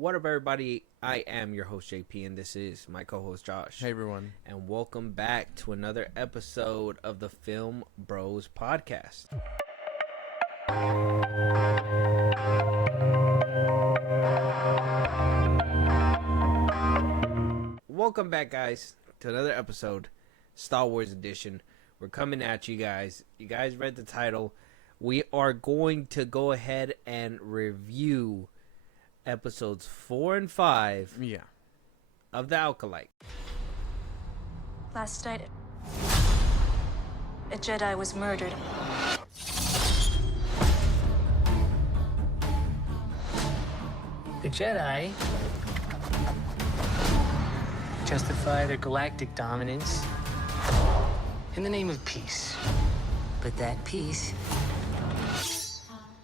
What up, everybody? I am your host, JP, and this is my co-host, Josh. Hey, everyone. And welcome back to another episode of the FilmBros podcast. Welcome back, guys, to another episode, Star Wars edition. We're coming at you guys. You guys read the title. We are going to go ahead and review episodes 4 and 5 of The Acolyte. Last night, a Jedi was murdered. The Jedi justify their galactic dominance in the name of peace. But that peace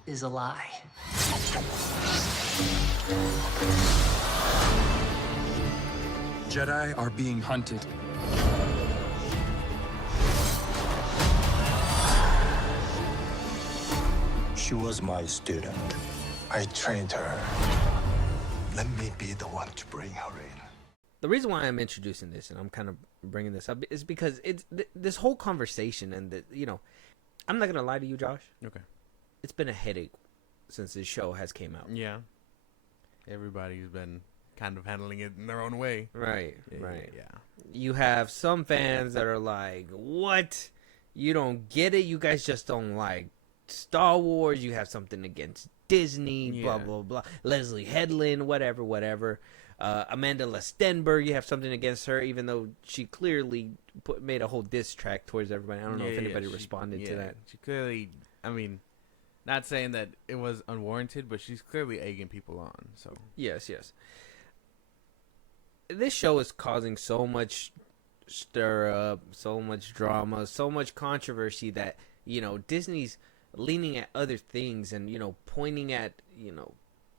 is a lie. Jedi are being hunted. She was my student. I trained her. Let me be the one to bring her in. The reason why I'm introducing this and I'm kind of bringing this up is because it's this whole conversation and I'm not gonna lie to you, Josh. Okay. It's been a headache since this show has came out. Yeah. Everybody's been kind of handling it in their own way. Right. Yeah. You have some fans that are like, "What? You don't get it. You guys just don't like Star Wars. You have something against Disney. Blah blah blah." Leslie Headland, whatever. Amanda Lestenberg, you have something against her, even though she clearly made a whole diss track towards everybody. I don't know if anybody responded to that. She clearly, not saying that it was unwarranted, but she's clearly egging people on. So Yes. This show is causing so much stir up, so much drama, so much controversy that, Disney's leaning at other things and, pointing at,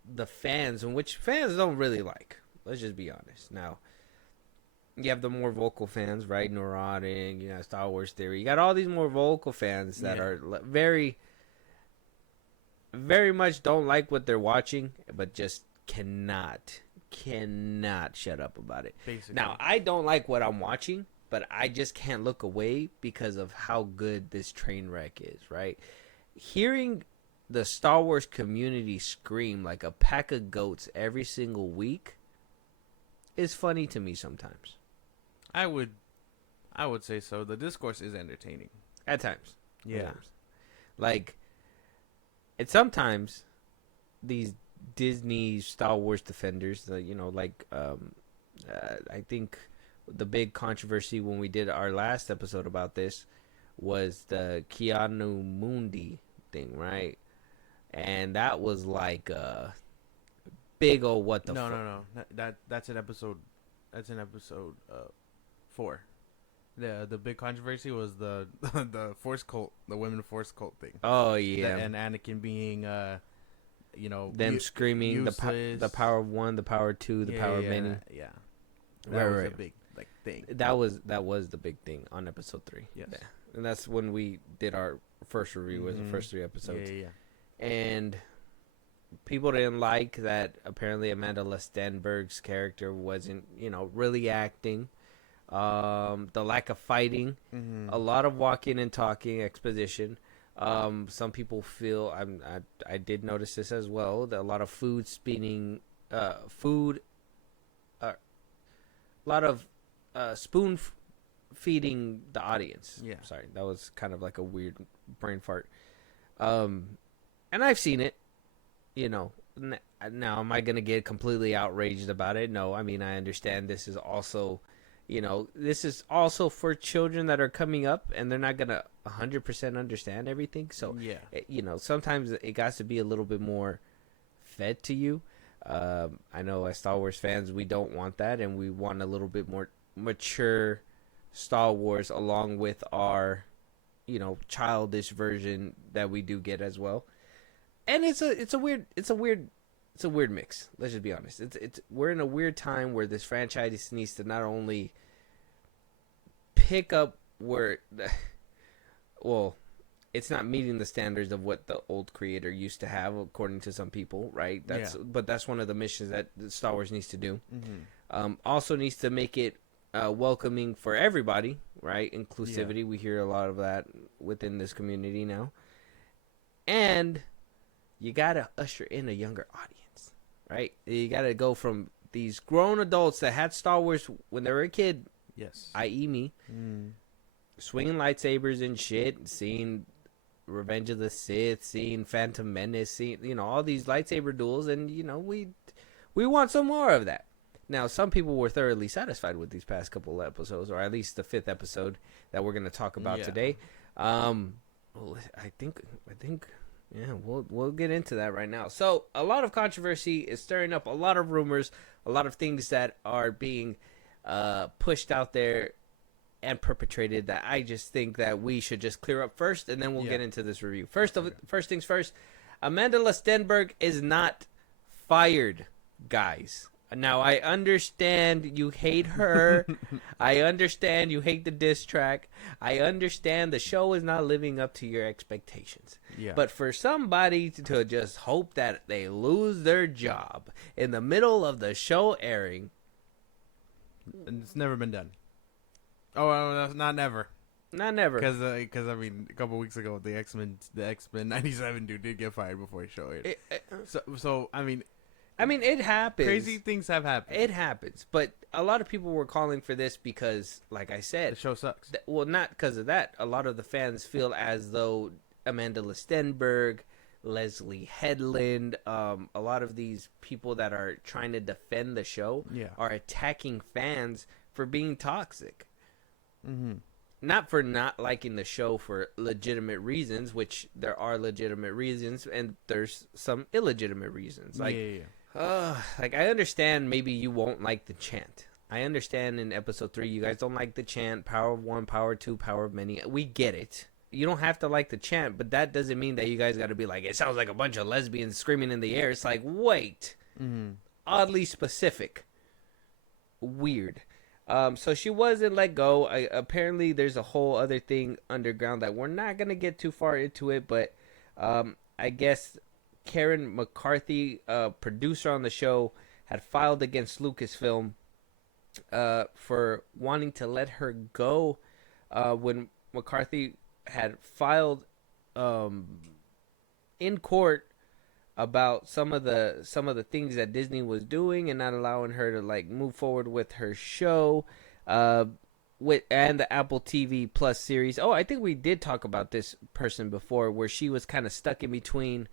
the fans, and which fans don't really like. Let's just be honest. Now, you have the more vocal fans, right? Neurotic, Star Wars Theory. You got all these more vocal fans that are very, very much don't like what they're watching, but just cannot shut up about it. basically, Now, I don't like what I'm watching, but I just can't look away because of how good this train wreck is, right? Hearing the Star Wars community scream like a pack of goats every single week is funny to me sometimes. I would say so. The discourse is entertaining At times. Yeah. At times. Like, and sometimes these Disney Star Wars defenders, I think the big controversy when we did our last episode about this was the Keanu Mundi thing, right? And that was like a big old what the fuck. No. That's an episode. That's in episode 4. The big controversy was the force cult, the women force cult thing. Oh yeah, And Anakin being them screaming the power of one, the power of two, the power of many. Yeah, that was a big thing. That was the big thing on episode 3. Yes. Yeah. And that's when we did our first review. Was the first 3 episodes. Yeah. And people didn't like that. Apparently, Amanda Lestenberg's character wasn't, really acting. The lack of fighting, a lot of walking and talking, exposition. Some people feel I did notice this as well. That a lot of spoon feeding the audience. Yeah. Sorry, that was kind of like a weird brain fart. And I've seen it, Now, am I going to get completely outraged about it? No, I understand this is also, for children that are coming up and they're not going to 100% understand everything. So, sometimes it got to be a little bit more fed to you. I know as Star Wars fans, we don't want that, and we want a little bit more mature Star Wars along with our, childish version that we do get as well. And it's a weird mix. Let's just be honest. We're in a weird time where this franchise needs to not only pick up where, well, it's not meeting the standards of what the old creator used to have, according to some people, right? But that's one of the missions that Star Wars needs to do. Also needs to make it welcoming for everybody, right? Inclusivity. We hear a lot of that within this community now. And you gotta usher in a younger audience, right? You gotta go from these grown adults that had Star Wars when they were a kid, i.e. me, swinging lightsabers and shit, seeing Revenge of the Sith, seeing Phantom Menace, seeing all these lightsaber duels, and we want some more of that. Now, some people were thoroughly satisfied with these past couple episodes, or at least the 5th episode that we're going to talk about today. Well, I think, we'll get into that right now. So, a lot of controversy is stirring up a lot of rumors, a lot of things that are being pushed out there and perpetrated that I just think that we should just clear up first, and then we'll get into this review. First things first, Amanda Stenberg is not fired, guys. Now, I understand you hate her. I understand you hate the diss track. I understand the show is not living up to your expectations. Yeah. But for somebody to just hope that they lose their job in the middle of the show airing. And it's never been done. Oh, not never. Not never. Because I mean, a couple weeks ago, the X-Men 97 dude did get fired before he showed it. So I mean, it happens. Crazy things have happened. It happens, but a lot of people were calling for this because, like I said, the show sucks. Well, not because of that. A lot of the fans feel as though Amanda Stenberg, Leslie Headland, a lot of these people that are trying to defend the show are attacking fans for being toxic. Not for not liking the show for legitimate reasons, which there are legitimate reasons, and there's some illegitimate reasons. Like, like I understand maybe you won't like the chant. I understand in episode 3 you guys don't like the chant, power of one, power of two, power of many. We get it. You don't have to like the chant, but that doesn't mean that you guys got to be like, it sounds like a bunch of lesbians screaming in the air. It's like, wait. Oddly specific. Weird. So she wasn't let go. Apparently, there's a whole other thing underground that we're not going to get too far into it. But I guess Karen McCarthy, producer on the show, had filed against Lucasfilm for wanting to let her go when McCarthy had filed in court about some of the things that Disney was doing and not allowing her to like move forward with her show and the Apple TV Plus series. Oh, I think we did talk about this person before, where she was kind of stuck in between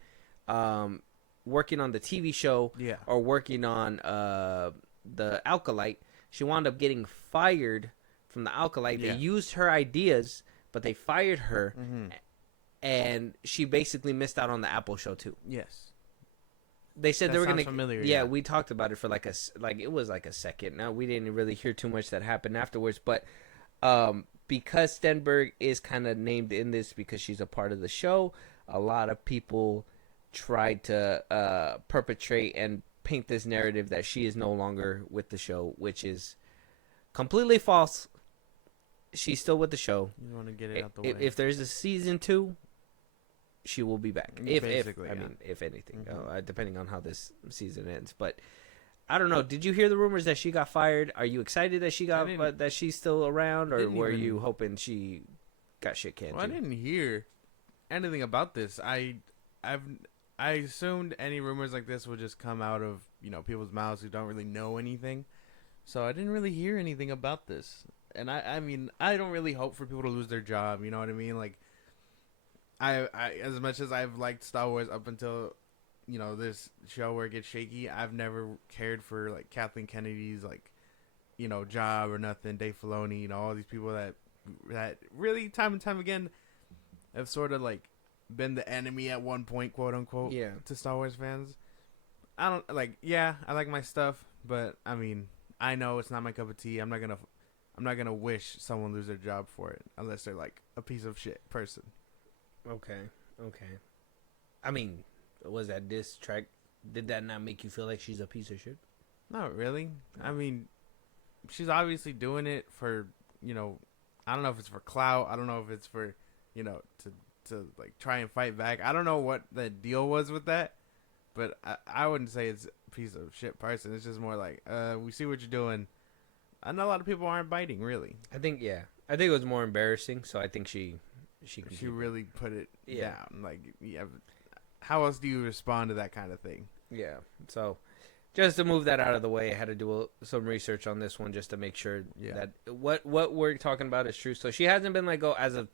working on the TV show or working on the Acolyte. She wound up getting fired from the Acolyte. They used her ideas, but they fired her, and she basically missed out on the Apple show too. Yes. They said they were going to familiar. Yeah, we talked about it for it was like a second. Now, we didn't really hear too much that happened afterwards, but because Stenberg is kind of named in this because she's a part of the show, a lot of people tried to perpetrate and paint this narrative that she is no longer with the show, which is completely false. She's still with the show. You want to get it out the way. If there's a season 2, she will be back. If anything, depending on how this season ends. But I don't know. Did you hear the rumors that she got fired? Are you excited that that she's still around, or were you hoping she got shit canned? Well, I didn't hear anything about this. I assumed any rumors like this would just come out of people's mouths who don't really know anything. So I didn't really hear anything about this. And I mean, I don't really hope for people to lose their job. You know what I mean? Like, I as much as I've liked Star Wars up until, this show where it gets shaky, I've never cared for, like, Kathleen Kennedy's, like, job or nothing. Dave Filoni, all these people that really, time and time again, have sort of, like, been the enemy at one point, quote unquote, to Star Wars fans. I don't, like, I like my stuff, but, I mean, I know it's not my cup of tea. I'm not gonna wish someone lose their job for it unless they're like a piece of shit person. Okay. I mean, was that diss track? Did that not make you feel like she's a piece of shit? Not really. I mean, she's obviously doing it for I don't know if it's for clout. I don't know if it's for to to like try and fight back. I don't know what the deal was with that, but I wouldn't say it's a piece of shit person. It's just more like, we see what you're doing. I know a lot of people aren't biting, really. I think it was more embarrassing. So I think she really put it down. Like, yeah. How else do you respond to that kind of thing? Yeah. So just to move that out of the way, I had to do some research on this one just to make sure that what we're talking about is true. So she hasn't been let go as of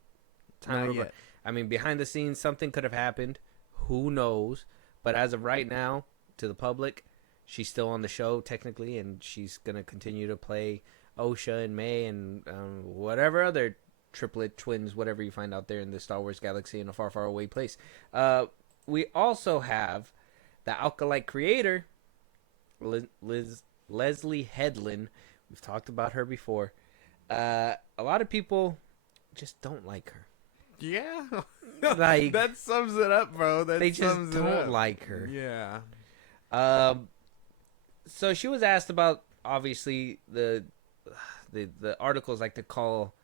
time. Yet. I mean, behind the scenes, something could have happened. Who knows? But as of right now, to the public, she's still on the show technically, and she's gonna continue to play Osha and May and whatever other triplet twins, whatever you find out there in the Star Wars galaxy in a far, far away place. We also have the Acolyte creator, Leslie Headland. We've talked about her before. A lot of people just don't like her. Yeah. Like, that sums it up, bro. They just don't like her. Yeah. So she was asked about, obviously, the articles like to call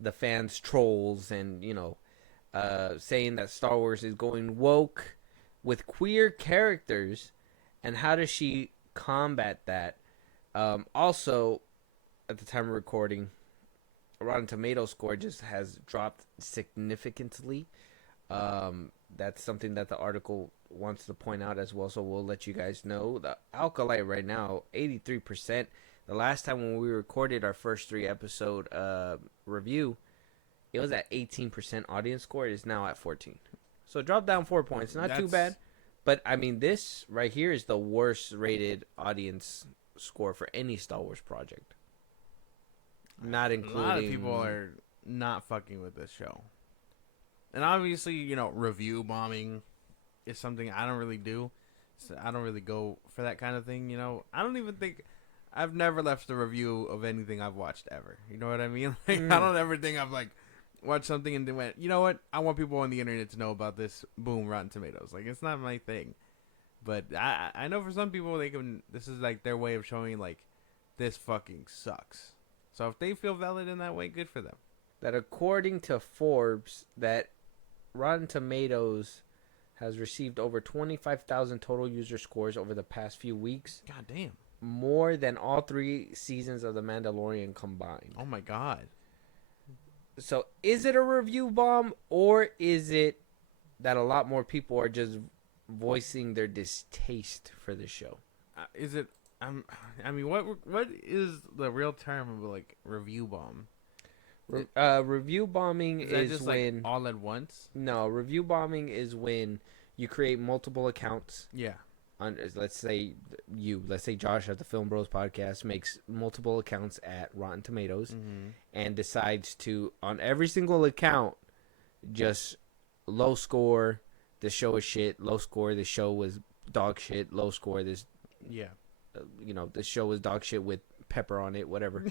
the fans trolls and, saying that Star Wars is going woke with queer characters, and how does she combat that? Also, at the time of recording, Rotten Tomatoes score just has dropped significantly. That's something that the article wants to point out as well, so we'll let you guys know. The Acolyte right now, 83%. The last time when we recorded our first 3 episode review, it was at 18% audience score. It is now at 14. So it dropped down 4 points. Not too bad. But, I mean, this right here is the worst rated audience score for any Star Wars project. Not including... A lot of people are not fucking with this show. And obviously, review bombing is something I don't really do. So I don't really go for that kind of thing, I don't even think... I've never left a review of anything I've watched ever. You know what I mean? Like, I don't ever think I've, watched something and then went, you know what? I want people on the internet to know about this. Boom, Rotten Tomatoes. Like, it's not my thing. But I know for some people, this is, their way of showing, this fucking sucks. So if they feel valid in that way, good for them. That according to Forbes, that Rotten Tomatoes has received over 25,000 total user scores over the past few weeks. God damn. More than all 3 seasons of The Mandalorian combined. Oh my god. So is it a review bomb, or is it that a lot more people are just voicing their distaste for the show? Is it... I mean, what is the real term of review bomb? Review bombing is just when all at once. No, review bombing is when you create multiple accounts. Yeah. Let's say Josh at the FilmBros podcast makes multiple accounts at Rotten Tomatoes and decides to, on every single account, just low score, the show is shit, low score, the show was dog shit, low score, this the show was dog shit with pepper on it, whatever.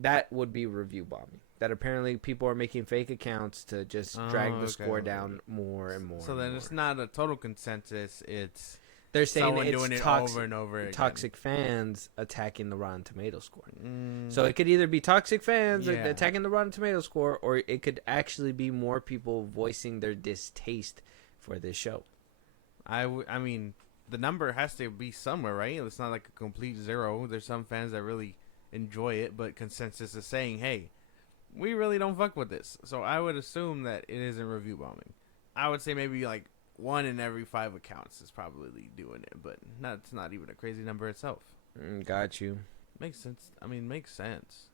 That would be review bombing. That apparently people are making fake accounts to just drag the score down more and more. So then it's not a total consensus. They're saying someone it's doing it toxic, over and over again. Toxic fans attacking the Rotten Tomatoes score. So it could either be toxic fans attacking the Rotten Tomatoes score, or it could actually be more people voicing their distaste for this show. I mean, the number has to be somewhere, right? It's not like a complete zero. There's some fans that really enjoy it, but consensus is saying, hey, we really don't fuck with this. So I would assume that it isn't review bombing. I would say maybe 1 in every 5 accounts is probably doing it, but that's not even a crazy number itself. Got you. Makes sense. I mean, makes sense.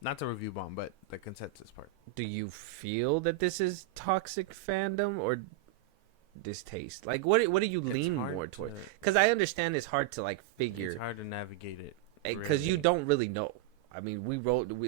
Not the review bomb, but the consensus part. Do you feel that this is toxic fandom or distaste? What do you lean more towards? Because I understand it's hard to figure. It's hard to navigate it. Because you don't really know. I mean,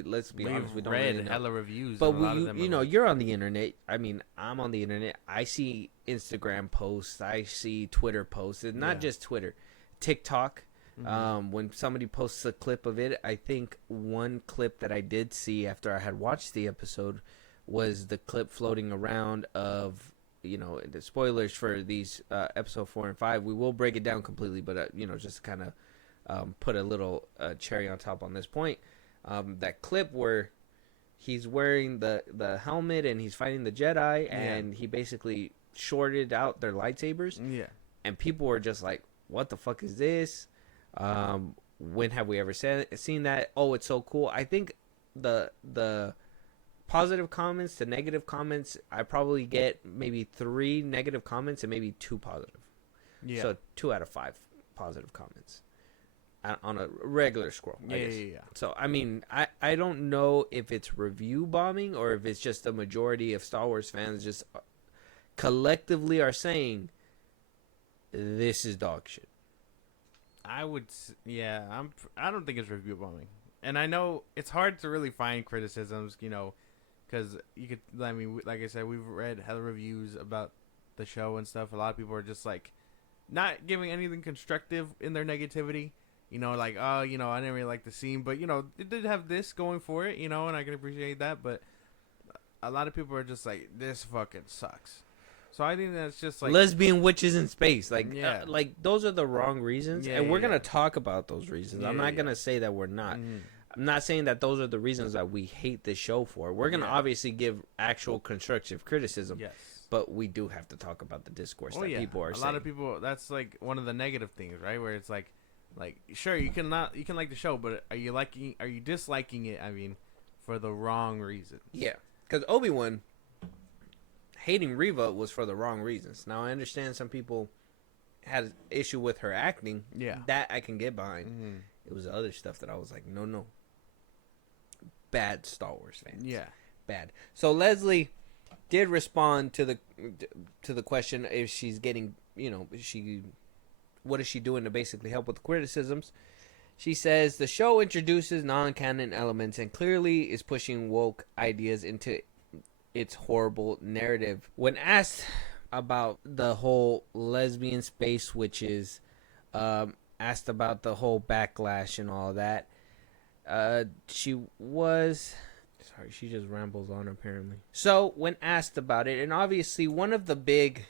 let's be honest, we don't read really know. hella reviews, but and a lot of them you're on the internet. I mean, I'm on the internet. I see Instagram posts. I see Twitter posts. And not just Twitter, TikTok. When somebody posts a clip of it, I think one clip that I did see after I had watched the episode was the clip floating around of, the spoilers for these episode 4 and 5. We will break it down completely, but just kind of put a little cherry on top on this point. That clip where he's wearing the helmet and he's fighting the Jedi, and he basically shorted out their lightsabers. Yeah. And people were just like, what the fuck is this? When have we ever seen that? Oh, it's so cool. I think the positive comments to negative comments, I probably get maybe 3 negative comments and maybe 2 positive. Yeah. So 2 out of 5 positive comments on a regular scroll. Yeah. So, I mean, I don't know if it's review bombing or if it's just the majority of Star Wars fans just collectively are saying, this is dog shit. I don't think it's review bombing. And I know it's hard to really find criticisms, because you could, I mean, like I said, we've read hella reviews about the show and stuff. A lot of people are just like not giving anything constructive in their negativity. Like, oh, I didn't really like the scene, but it did have this going for it, and I can appreciate that. But a lot of people are just like, this fucking sucks. So I think that's just like lesbian witches in space. Like, like those are the wrong reasons, and we're gonna talk about those reasons. I'm not gonna say that we're not. Mm-hmm. I'm not saying that those are the reasons that we hate this show for. We're gonna obviously give actual constructive criticism. Yes. But we do have to talk about the discourse that people are saying. A lot of people, that's like one of the negative things, right? Where it's like sure, you can like the show, but are you disliking it? I mean, for the wrong reasons. Yeah, because Obi-Wan hating Reva was for the wrong reasons. Now I understand some people had an issue with her acting. Yeah, that I can get behind. Mm-hmm. It was the other stuff that I was like, no. Bad Star Wars fans. Yeah, bad. So Leslie did respond to the question if she's getting, what is she doing to basically help with the criticisms. She says the show introduces non-canon elements and clearly is pushing woke ideas into its horrible narrative. When asked about the whole lesbian space witches, asked about the whole backlash and all that, she just rambles on apparently. So when asked about it, and obviously one of the big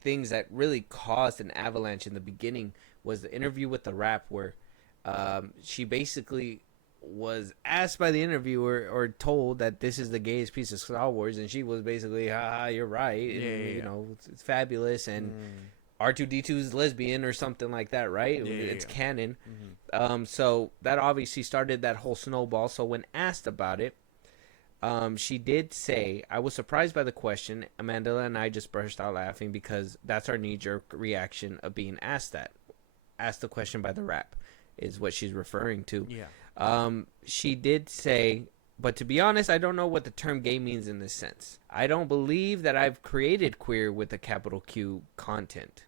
things that really caused an avalanche in the beginning was the interview with the Rap, where she basically was asked by the interviewer or told that this is the gayest piece of Star Wars, and she was basically, you're right, and, it's fabulous, and R2-D2 is lesbian or something like that, right? It's canon. Mm-hmm. So that obviously started that whole snowball. So when asked about it, she did say, I was surprised by the question. Amanda and I just burst out laughing because that's our knee-jerk reaction of being asked that. Asked the question by the Rap is what she's referring to. Yeah. She did say, but to be honest, I don't know what the term gay means in this sense. I don't believe that I've created queer with a capital Q content.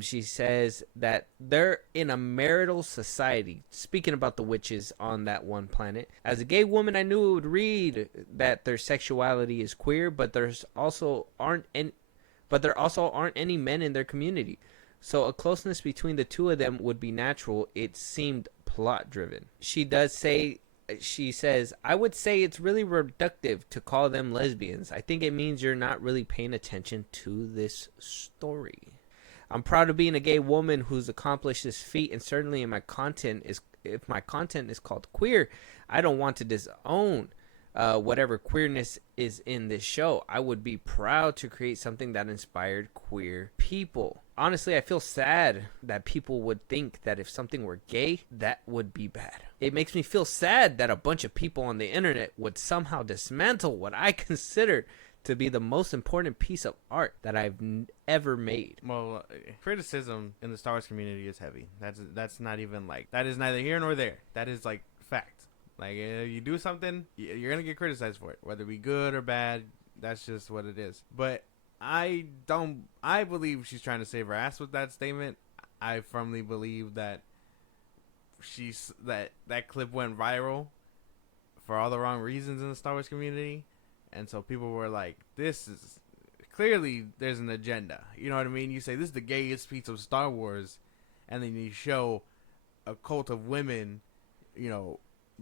She says that they're in a marital society. Speaking about the witches on that one planet. As a gay woman, I knew it would read that their sexuality is queer, but there also aren't any men in their community. So a closeness between the two of them would be natural. It seemed plot driven. She says, I would say it's really reductive to call them lesbians. I think it means you're not really paying attention to this story. I'm proud of being a gay woman who's accomplished this feat, and certainly if my content is called queer, I don't want to disown whatever queerness is in this show. I would be proud to create something that inspired queer people. Honestly, I feel sad that people would think that if something were gay, that would be bad. It makes me feel sad that a bunch of people on the internet would somehow dismantle what I consider to be the most important piece of art that I've ever made. Well, criticism in the Star Wars community is heavy. That's not even like, that is neither here nor there. That is like fact. Like, you do something, you're going to get criticized for it. Whether it be good or bad, that's just what it is. But I believe she's trying to save her ass with that statement. I firmly believe that that clip went viral for all the wrong reasons in the Star Wars community. And so people were like, this is clearly, there's an agenda. You know what I mean? You say this is the gayest piece of Star Wars, and then you show a cult of women,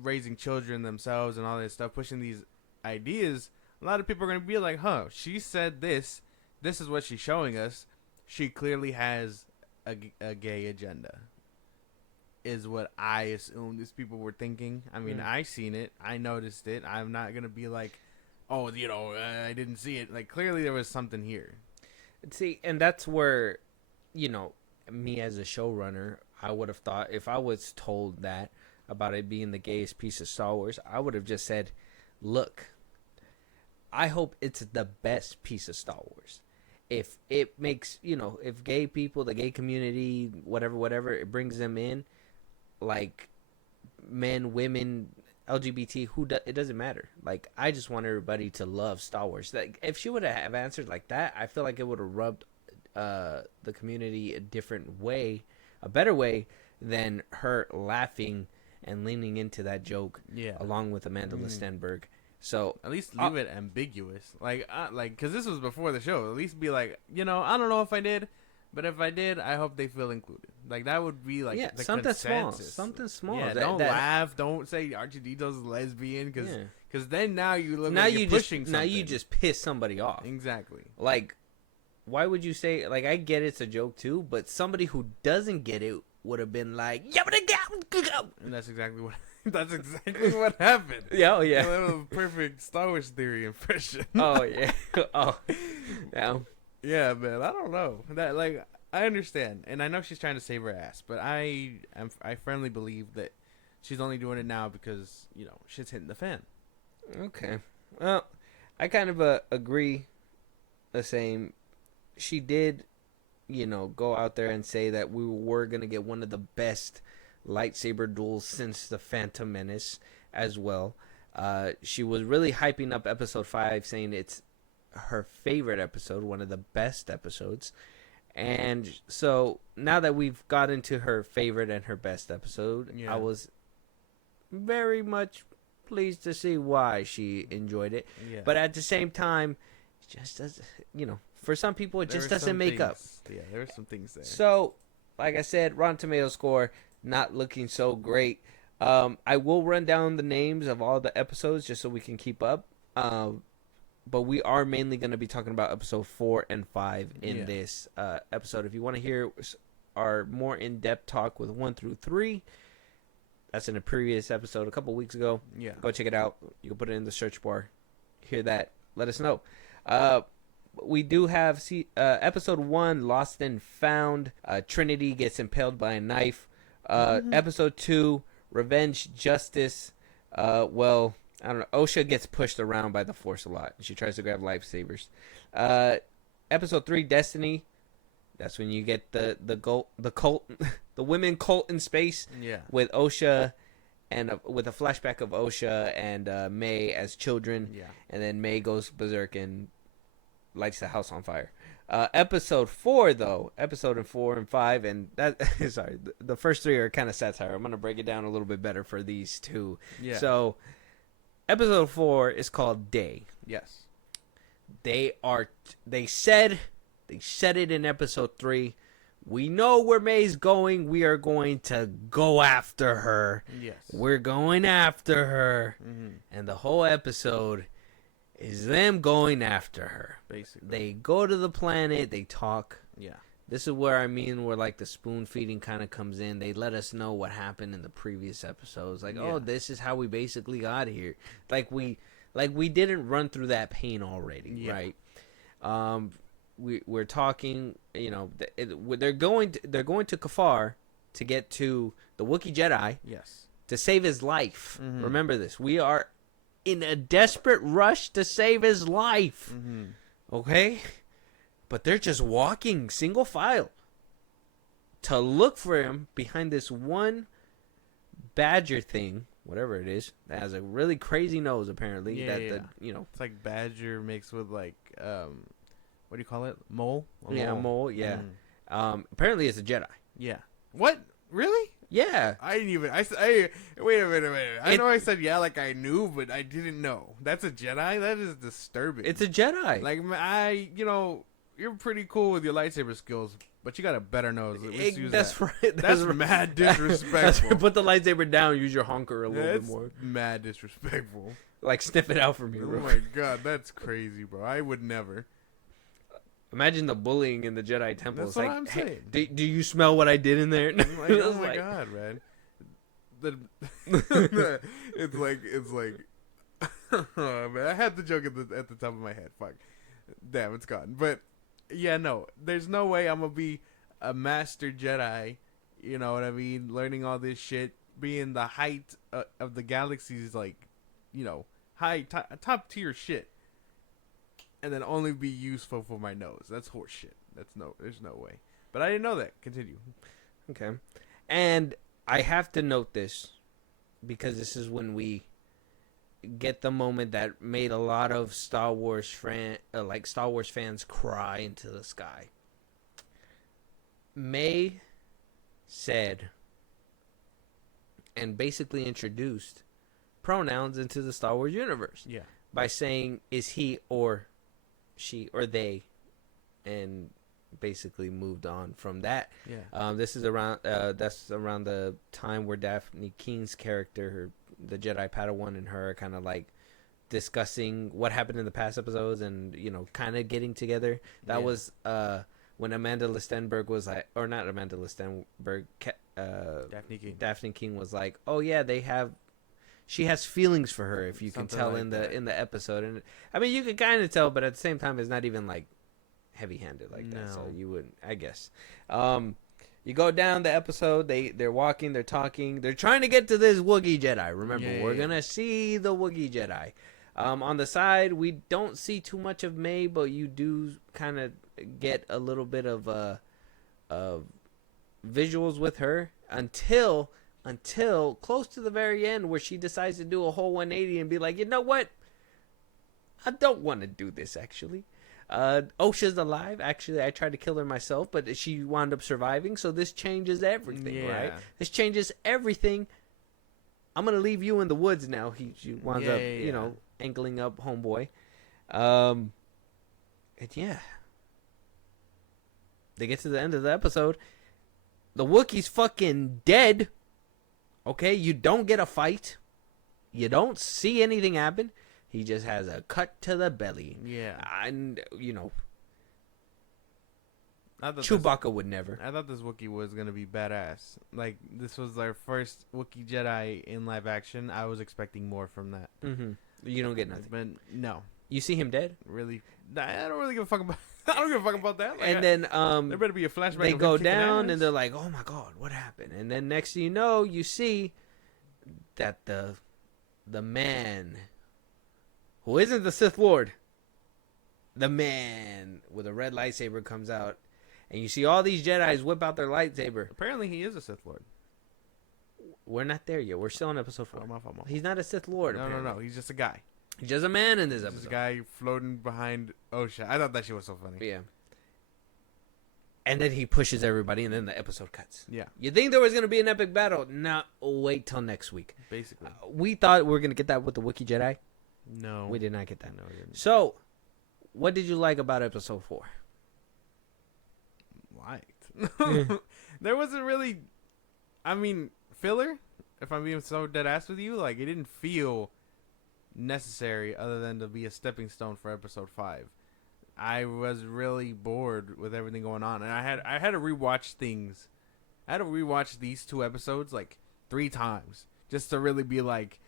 raising children themselves and all this stuff, pushing these ideas. A lot of people are going to be like, she said this is what she's showing us. She clearly has a gay agenda. is what I assume these people were thinking. I mean, I seen it. I noticed it. I'm not going to be like, oh, I didn't see it. Like, clearly there was something here. See, and that's where, me as a showrunner, I would have thought, if I was told that about it being the gayest piece of Star Wars, I would have just said, look, I hope it's the best piece of Star Wars. If it makes, if gay people, the gay community, whatever, it brings them in, like men, women, LGBT, it doesn't matter. Like, I just want everybody to love Star Wars. Like, if she would have answered like that, I feel like it would have rubbed the community a different way, a better way than her laughing and leaning into that joke, along with Amanda Listenberg. So at least leave it ambiguous, like, because this was before the show. At least be like, I don't know if I did, but if I did, I hope they feel included. Like, that would be like the something consensus. Something small. Yeah, don't laugh. Don't say R2D2's lesbian, because then now you look now like you're pushing something. Now you just piss somebody off. Exactly. Like, why would you say, like, I get it's a joke too, but somebody who doesn't get it would have been like, and that's exactly what. That's exactly what happened. Yeah, That was a perfect Star Wars theory impression. Oh yeah. Oh, yeah. Yeah, man. I don't know that. Like, I understand, and I know she's trying to save her ass, but I firmly believe that she's only doing it now because shit's hitting the fan. Okay. Well, I kind of agree. The same. She did, go out there and say that we were gonna get one of the best lightsaber duels since the Phantom Menace as well. She was really hyping up episode 5, saying it's her favorite episode, one of the best episodes. And so now that we've got into her favorite and her best episode, I was very much pleased to see why she enjoyed it. Yeah. But at the same time, it just doesn't, for some people, it just doesn't make up. Yeah, there are some things there. So, like I said, Rotten Tomatoes score, not looking so great. I will run down the names of all the episodes just so we can keep up. But we are mainly going to be talking about episode 4 and 5 in this episode. If you want to hear our more in-depth talk with 1 through 3, that's in a previous episode a couple weeks ago. Yeah, go check it out. You can put it in the search bar. Hear that? Let us know. We do have episode 1, Lost and Found. Trinity gets impaled by a knife. Episode 2, Revenge Justice. Well, I don't know. Osha gets pushed around by the Force a lot. She tries to grab lifesavers. Episode 3, Destiny. That's when you get the cult, the women cult in space. Yeah. With Osha, and with a flashback of Osha and May as children. Yeah. And then May goes berserk and lights the house on fire. Episode 4, though, episode 4 and 5, and that sorry, the first 3 are kind of satire. I'm gonna break it down a little bit better for these 2. Yeah. So, episode 4 is called Day. Yes. They said it in episode 3. We know where May's going. We are going to go after her. Yes. We're going after her. Mm-hmm. And the whole episode is them going after her. Basically. They go to the planet. They talk. Yeah. This is where where like the spoon feeding kind of comes in. They let us know what happened in the previous episodes. Like, oh, this is how we basically got here. Like we didn't run through that pain already, right? We're talking. They're going to Kafar to get to the Wookiee Jedi. Yes. To save his life. Mm-hmm. Remember this. We are in a desperate rush to save his life. Mm-hmm. Okay? But they're just walking single file to look for him behind this one badger thing, whatever it is, that has a really crazy nose, apparently. It's like badger mixed with, like, what do you call it? Mole? Mole, yeah. Mm. Apparently it's a Jedi. Yeah. What? Really? Yeah. I didn't even. Wait a minute. I know I said yeah, like I knew, but I didn't know. That's a Jedi? That is disturbing. It's a Jedi. Like, you're pretty cool with your lightsaber skills, but you got a better nose. That's that. Right. That's mad disrespectful. Put the lightsaber down. Use your honker a little bit more. Mad disrespectful. Like, sniff it out for me. Oh my god, that's crazy, bro. I would never. Imagine the bullying in the Jedi Temple. That's what I'm saying. Do you smell what I did in there? Like, oh my god, man. it's like. Oh, man, I had the joke at the top of my head. Fuck, damn, it's gone. But yeah, no, there's no way I'm gonna be a master Jedi. You know what I mean? Learning all this shit, being the height of the galaxy's like, you know, top tier shit, and then only be useful for my nose. That's horse shit. There's no way. But I didn't know that. Continue. Okay, and I have to note this because this is when we get the moment that made a lot of Star Wars fans cry into the sky. May said and basically introduced pronouns into the Star Wars universe. Yeah. By saying is he or she or they, and basically moved on from that. Yeah. This is around that's around the time where Daphne Keen's character, the Jedi Padawan, and her kind of like discussing what happened in the past episodes and, you know, kind of getting together. That was when Amanda Listenberg was like, or not Amanda Listenberg, Daphne King was like, oh yeah, she has feelings for her, if you can tell like in the episode. And I mean, you can kind of tell, but at the same time, it's not even like heavy-handed like that. So you wouldn't, I guess. You go down the episode, they're walking, they're talking, they're trying to get to this Wookiee Jedi. Remember, we're gonna see the Wookiee Jedi. On the side, we don't see too much of May, but you do kind of get a little bit of visuals with her until close to the very end, where she decides to do a whole 180 and be like, you know what? I don't want to do this, actually. Osha's alive. Actually, I tried to kill her myself, but she wound up surviving, so this changes everything, right? This changes everything. I'm going to leave you in the woods now. She winds up, you know, angling up homeboy. And yeah. They get to the end of the episode. The Wookiee's fucking dead. Okay, you don't get a fight. You don't see anything happen. He just has a cut to the belly. Yeah. And, you know, Chewbacca would never. I thought this Wookiee was going to be badass. Like, this was our first Wookiee Jedi in live action. I was expecting more from that. Mm-hmm. You don't get nothing. But no. You see him dead? Really? I don't really give a fuck about I don't give a fuck about that. Like, and then there better be a flashback. They go down and they're like, oh my God, what happened? And then next thing you know, you see that the man who isn't the Sith Lord, the man with a red lightsaber comes out, and you see all these Jedis whip out their lightsaber. Apparently he is a Sith Lord. We're not there yet. We're still on episode 4. I'm off. He's not a Sith Lord. No. He's just a guy. He's just a man in this episode. Just a guy floating behind Osha. I thought that shit was so funny. Yeah. And then he pushes everybody, and then the episode cuts. Yeah. You think there was going to be an epic battle? No, wait till next week. Basically. We thought we were going to get that with the Wookiee Jedi. No. We did not get that. No, we didn't. So, what did you like about episode 4? Liked. There wasn't really, I mean, filler, if I'm being so dead ass with you. Like, it didn't feel necessary other than to be a stepping stone for episode 5. I was really bored with everything going on, and I had to rewatch things. I had to rewatch these 2 episodes like 3 times just to really be like,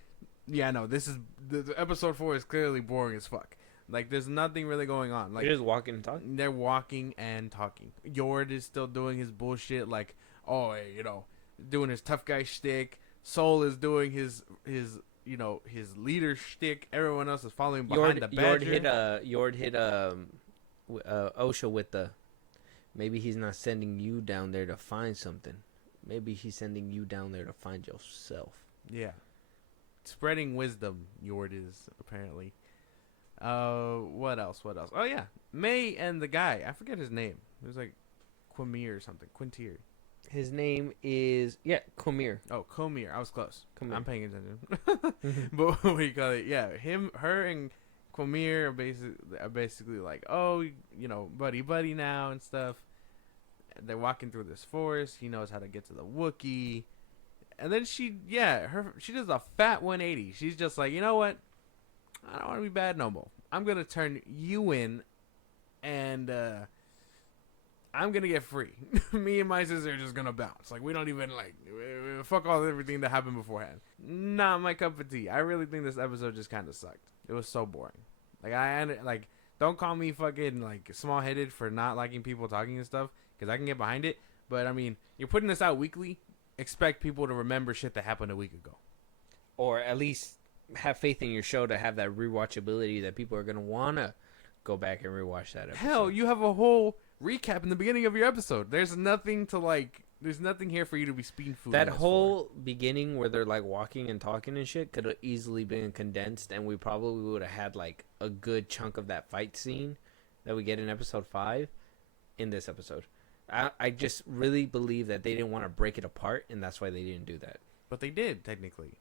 yeah, no, this is the episode 4 is clearly boring as fuck. Like, there's nothing really going on. Like, they're just walking and talking. They're walking and talking. Yord is still doing his bullshit, like, oh, hey, you know, doing his tough guy shtick. Soul is doing his you know, his leader shtick. Everyone else is following behind the badger. Yord hit Osha with the, maybe he's not sending you down there to find something. Maybe he's sending you down there to find yourself. Yeah. Spreading wisdom, Yord is, apparently. What else? Oh, yeah. May and the guy. I forget his name. It was like Quimir or something. Quintier. His name is, Quimir. Oh, Comir. I was close. Quimir. I'm paying attention. But what do you call it? Yeah, her and Quimir are basically like, oh, you know, buddy now and stuff. They're walking through this forest. He knows how to get to the Wookiee. And then she does a fat 180. She's just like, you know what? I don't want to be bad no more. I'm going to turn you in, and I'm gonna get free. Me and my sister are just gonna bounce. Like, we don't even, like, fuck everything that happened beforehand. Not my cup of tea. I really think this episode just kind of sucked. It was so boring. Like, don't call me fucking, like, small-headed for not liking people talking and stuff, because I can get behind it. But, I mean, you're putting this out weekly. Expect people to remember shit that happened a week ago. Or at least have faith in your show to have that rewatchability that people are going to want to go back and rewatch that episode. Hell, you have a whole recap in the beginning of your episode. There's nothing to, like, there's nothing here for you to be spoon food. That whole beginning where they're, like, walking and talking and shit could have easily been condensed, and we probably would have had, like, a good chunk of that fight scene that we get in episode 5 in this episode. I just really believe that they didn't want to break it apart, and that's why they didn't do that. But they did, technically.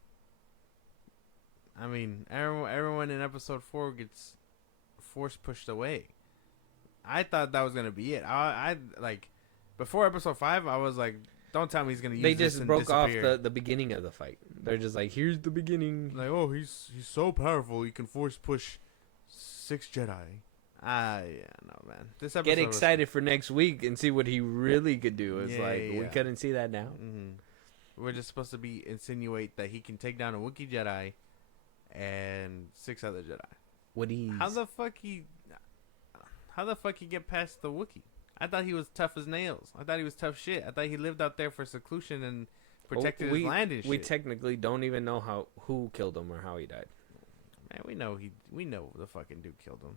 I mean, everyone in episode 4 gets force pushed away. I thought that was going to be it. I like, before episode 5, I was like, don't tell me he's going to use they this just and broke disappear. off the beginning of the fight. They're just like, here's the beginning. Like, oh, he's so powerful, he can force push 6 Jedi. Yeah, no, man. This episode Get excited for next week and see what he really could do. It's Yeah. we couldn't see that now. Mm-hmm. We're just supposed to be insinuate that he can take down a Wookiee Jedi and 6 other Jedi. What he? How the fuck he get past the Wookiee? I thought he was tough as nails. I thought he was tough shit. I thought he lived out there for seclusion and protected his land and shit. We technically don't even know who killed him or how he died. Man, we know the fucking dude killed him.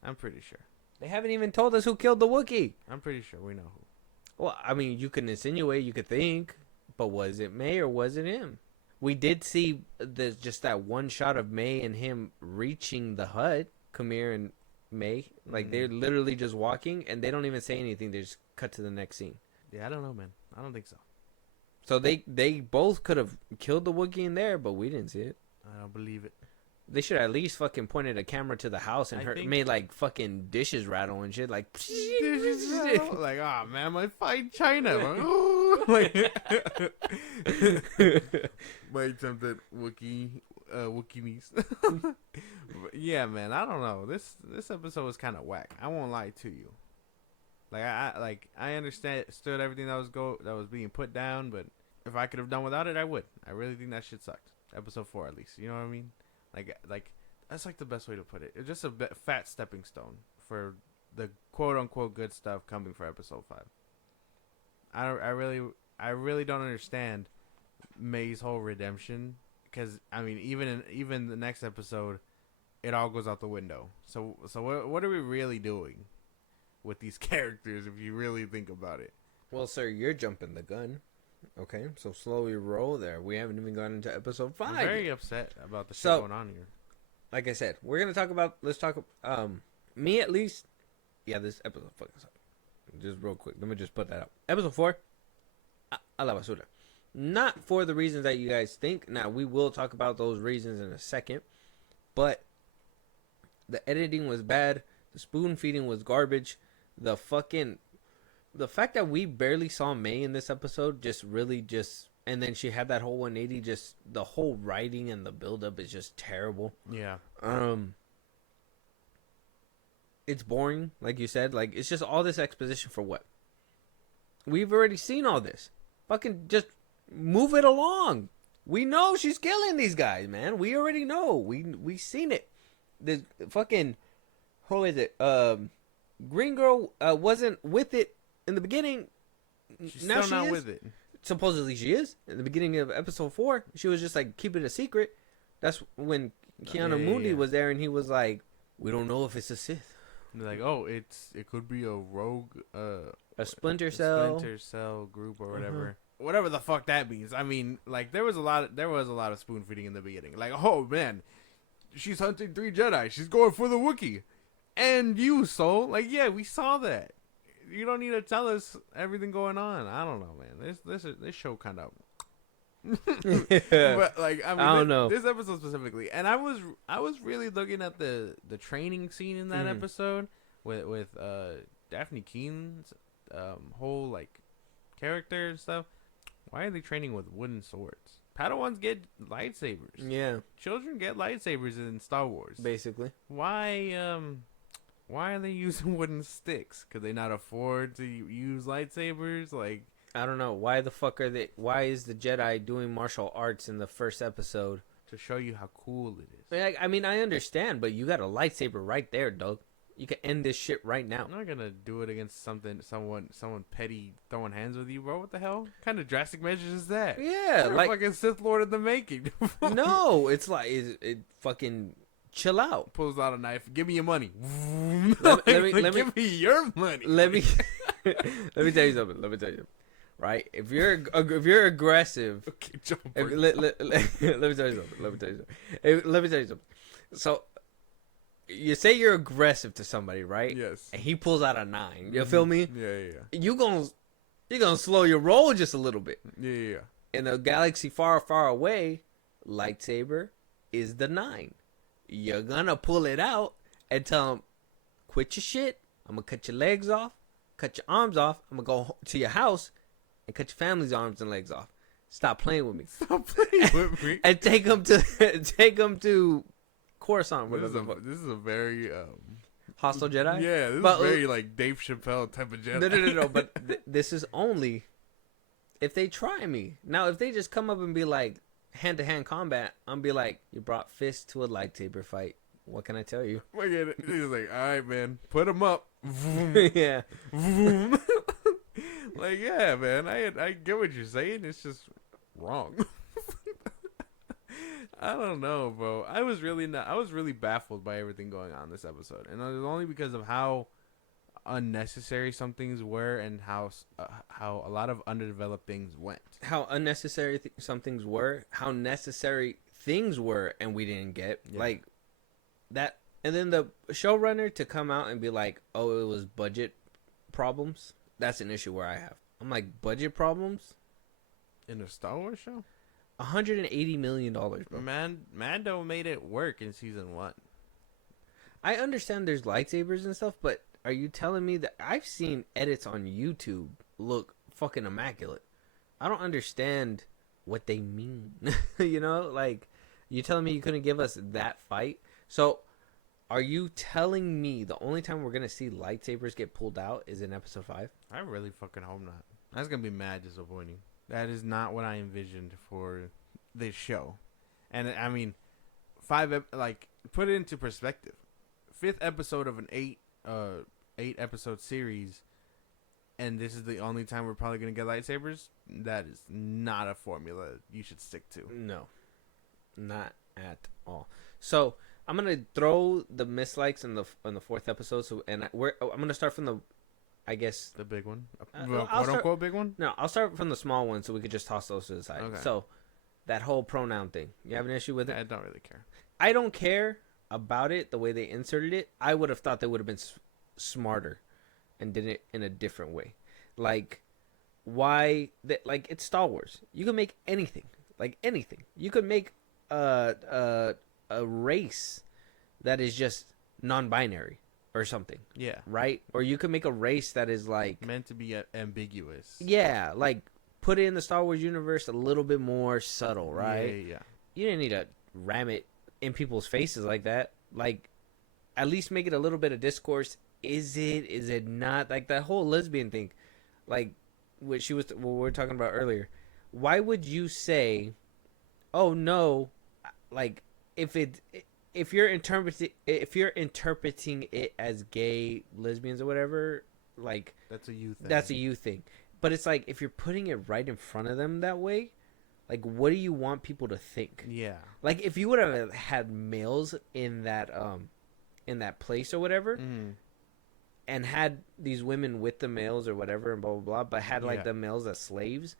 I'm pretty sure. They haven't even told us who killed the Wookiee. I'm pretty sure we know who. Well, I mean, you can insinuate, you could think, but was it May or was it him? We did see just that one shot of May and him reaching the hut, Kamir and May. Like, they're literally just walking, and they don't even say anything. They just cut to the next scene. Yeah, I don't know, man. I don't think so. So they both could have killed the Wookiee in there, but we didn't see it. I don't believe it. They should at least fucking pointed a camera to the house and made, like, fucking dishes rattle and shit. Like, like, oh, man, my fine China. Like, might tempted Wookiees. Yeah, man, I don't know. This episode was kind of whack. I won't lie to you. Like, I understood everything that was being put down, but if I could have done without it, I would. I really think that shit sucked. Episode 4, at least. You know what I mean? Like that's like the best way to put it. It's just a fat stepping stone for the quote unquote good stuff coming for episode 5. I really don't understand May's whole redemption, because I mean even the next episode, it all goes out the window. So what are we really doing with these characters if you really think about it? Well, sir, you're jumping the gun. Okay, so slowly roll there. We haven't even gotten into episode 5. I'm very upset about the shit going on here. Like I said, we're gonna talk about. Let's talk. Me at least. Yeah, this episode fucking sucked. Just real quick, let me just put that up. Episode 4, a la basura. Not for the reasons that you guys think. Now we will talk about those reasons in a second, but the editing was bad. The spoon feeding was garbage. The fact that we barely saw May in this episode and then she had that whole 180, just the whole writing and the buildup is just terrible. Yeah. It's boring, like you said. Like, it's just all this exposition for what? We've already seen all this. Fucking just move it along. We know she's killing these guys, man. We already know. We seen it. The fucking, who is it? Green Girl wasn't with it in the beginning. She's now still not with it. Supposedly she is. In the beginning of episode 4, she was just like, keep it a secret. That's when Keanu Mundi was there, and he was like, we don't know if it's a Sith. And they're like, oh, it could be a rogue, a splinter cell group or whatever. Whatever the fuck that means. I mean, like, there was a lot of spoon feeding in the beginning. Like, oh man, she's hunting 3 Jedi. She's going for the Wookiee. And you, Soul. Like, yeah, we saw that. You don't need to tell us everything going on. I don't know, man. This show kind of. But like, I mean, I don't know this episode specifically, and I was really looking at the training scene in that episode with Daphne Keen's whole like character and stuff. Why are they training with wooden swords? Padawans get lightsabers. Yeah, children get lightsabers in Star Wars. basically. Why Why are they using wooden sticks? Could they not afford to use lightsabers? Like, I don't know. Why the fuck are they? Why is the Jedi doing martial arts in the first episode? to show you how cool it is. I mean, I understand, but you got a lightsaber right there, dog. You can end this shit right now. I'm not gonna do it against someone petty throwing hands with you, bro. What the hell? What kind of drastic measures is that? Yeah, You're like a fucking Sith Lord in the making. no, it's like it fucking chill out. Pulls out a knife. Give me your money. Let me- Give me your money. Let me let me tell you something. Let me tell you, right? If you're aggressive, Okay, jump. let me tell you something. Let me tell you something. So you say you're aggressive to somebody, right? Yes. And he pulls out a 9. You feel me? Yeah. You're gonna slow your roll just a little bit. Yeah. In a galaxy far, far away, lightsaber is the 9. You're gonna pull it out and tell him, quit your shit. I'm gonna cut your legs off, cut your arms off. I'm gonna go to your house and cut your family's arms and legs off. Stop playing with me. Stop playing with me. And take them to Coruscant. This is a very Hostile Jedi. yeah. This But- is very like Dave Chappelle type of Jedi. No. But this is only if they try me. Now, if they just come up and be like hand-to-hand combat, I'm be like, you brought fists to a lightsaber fight. What can I tell you? Look at it. He's like, all right, man, put him up. Yeah. Like, yeah, man, I get what you're saying. It's just wrong. I don't know, bro. I was really baffled by everything going on this episode, and it was only because of how unnecessary some things were and how a lot of underdeveloped things went. How unnecessary some things were, how necessary things were, and we didn't get. Yeah. Like that. And then the showrunner to come out and be like, oh, it was budget problems. That's an issue where I have. I'm like, budget problems? In a Star Wars show, $180 million, bro. Mando made it work in season 1. I understand there's lightsabers and stuff, but are you telling me that I've seen edits on YouTube look fucking immaculate? I don't understand what they mean. You know, like, you telling me you couldn't give us that fight? So, are you telling me the only time we're gonna see lightsabers get pulled out is in episode 5? I really fucking hope not. That's gonna be mad disappointing. That is not what I envisioned for this show. And I mean, like, put it into perspective. 5th episode of an 8 episode series, and this is the only time we're probably gonna get lightsabers. That is not a formula you should stick to. No, not at all. So I'm gonna throw the mislikes in the 4th episode. So I'm gonna start from the, I guess, The big one, I'll quote start- unquote big one. no, I'll start from the small one so we could just toss those to the side. Okay. So that whole pronoun thing, you have an issue with it? I don't really care. I don't care about it the way they inserted it. I would have thought they would have been smarter and did it in a different way. Like, why that? Like, it's Star Wars. You can make anything, like anything. You could make a race that is just non-binary or something, Yeah, right? Or you could make a race that is like, meant to be ambiguous. yeah, like put it in the Star Wars universe a little bit more subtle, right? Yeah. You didn't need to ram it in people's faces like that. Like, at least make it a little bit of discourse. Is it not? Like, that whole lesbian thing, like what we were talking about earlier. Why would you say, oh no, like, if you're interpreting it as gay lesbians or whatever, like, That's a you thing. that's a you thing. But it's like, if you're putting it right in front of them that way, like, what do you want people to think? Yeah. Like, if you would have had males in that place or whatever, and had these women with the males or whatever and blah blah blah, but had like Yeah. the males as slaves,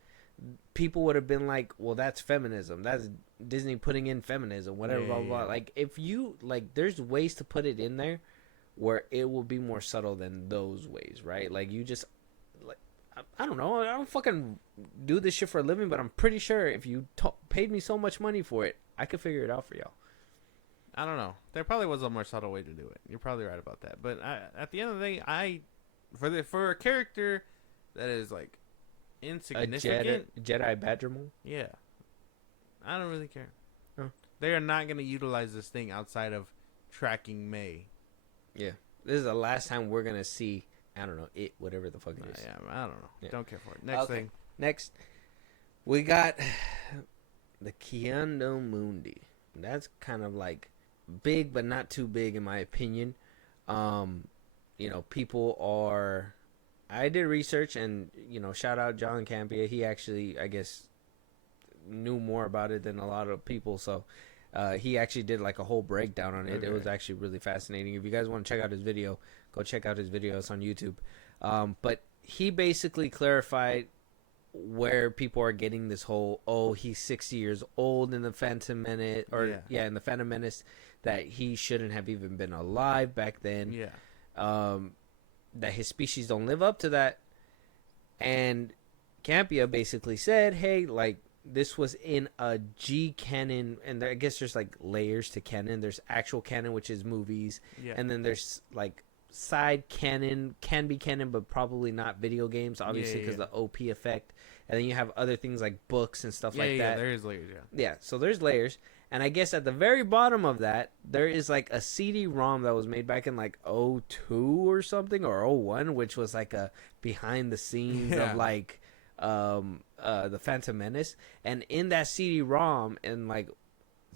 people would have been like, well, that's feminism. That's Disney putting in feminism, whatever, blah blah blah. Like, if you like, there's ways to put it in there where it will be more subtle than those ways, right? Like, you just, like, I don't know. I don't fucking do this shit for a living, but I'm pretty sure if you paid me so much money for it, I could figure it out for y'all. I don't know. There probably was a more subtle way to do it. You're probably right about that. But at the end of the day, for a character that is like insignificant, A Jedi Badgermole? yeah, I don't really care. Oh. They are not going to utilize this thing outside of tracking May. Yeah. This is the last time we're gonna see. I don't know it, whatever the fuck it is. Yeah, I don't know. Yeah. Don't care for it. Next thing. Next, we got the Kiando Mundi. That's kind of like big, but not too big in my opinion. People are. I did research, and shout out John Campia. He actually, I guess, knew more about it than a lot of people. So, he actually did like a whole breakdown on it. Okay. It was actually really fascinating. If you guys want to check out his video, go check out his video. It's on YouTube. But he basically clarified where people are getting this whole, he's 60 years old in the Phantom Menace, in the Phantom Menace, that he shouldn't have even been alive back then. Yeah. That his species don't live up to that. And Campia basically said, hey, like, this was in a G canon, and I guess there's like layers to canon. There's actual canon, which is movies, and then there's like side canon, can be canon, but probably not video games, obviously, because the OP effect. And then you have other things like books and stuff like that. Yeah, there is layers, Yeah, so there's layers. And I guess at the very bottom of that, there is like a CD-ROM that was made back in like 02 or something, or 01, which was like a behind the scenes of like the Phantom Menace. And in that CD-ROM, and like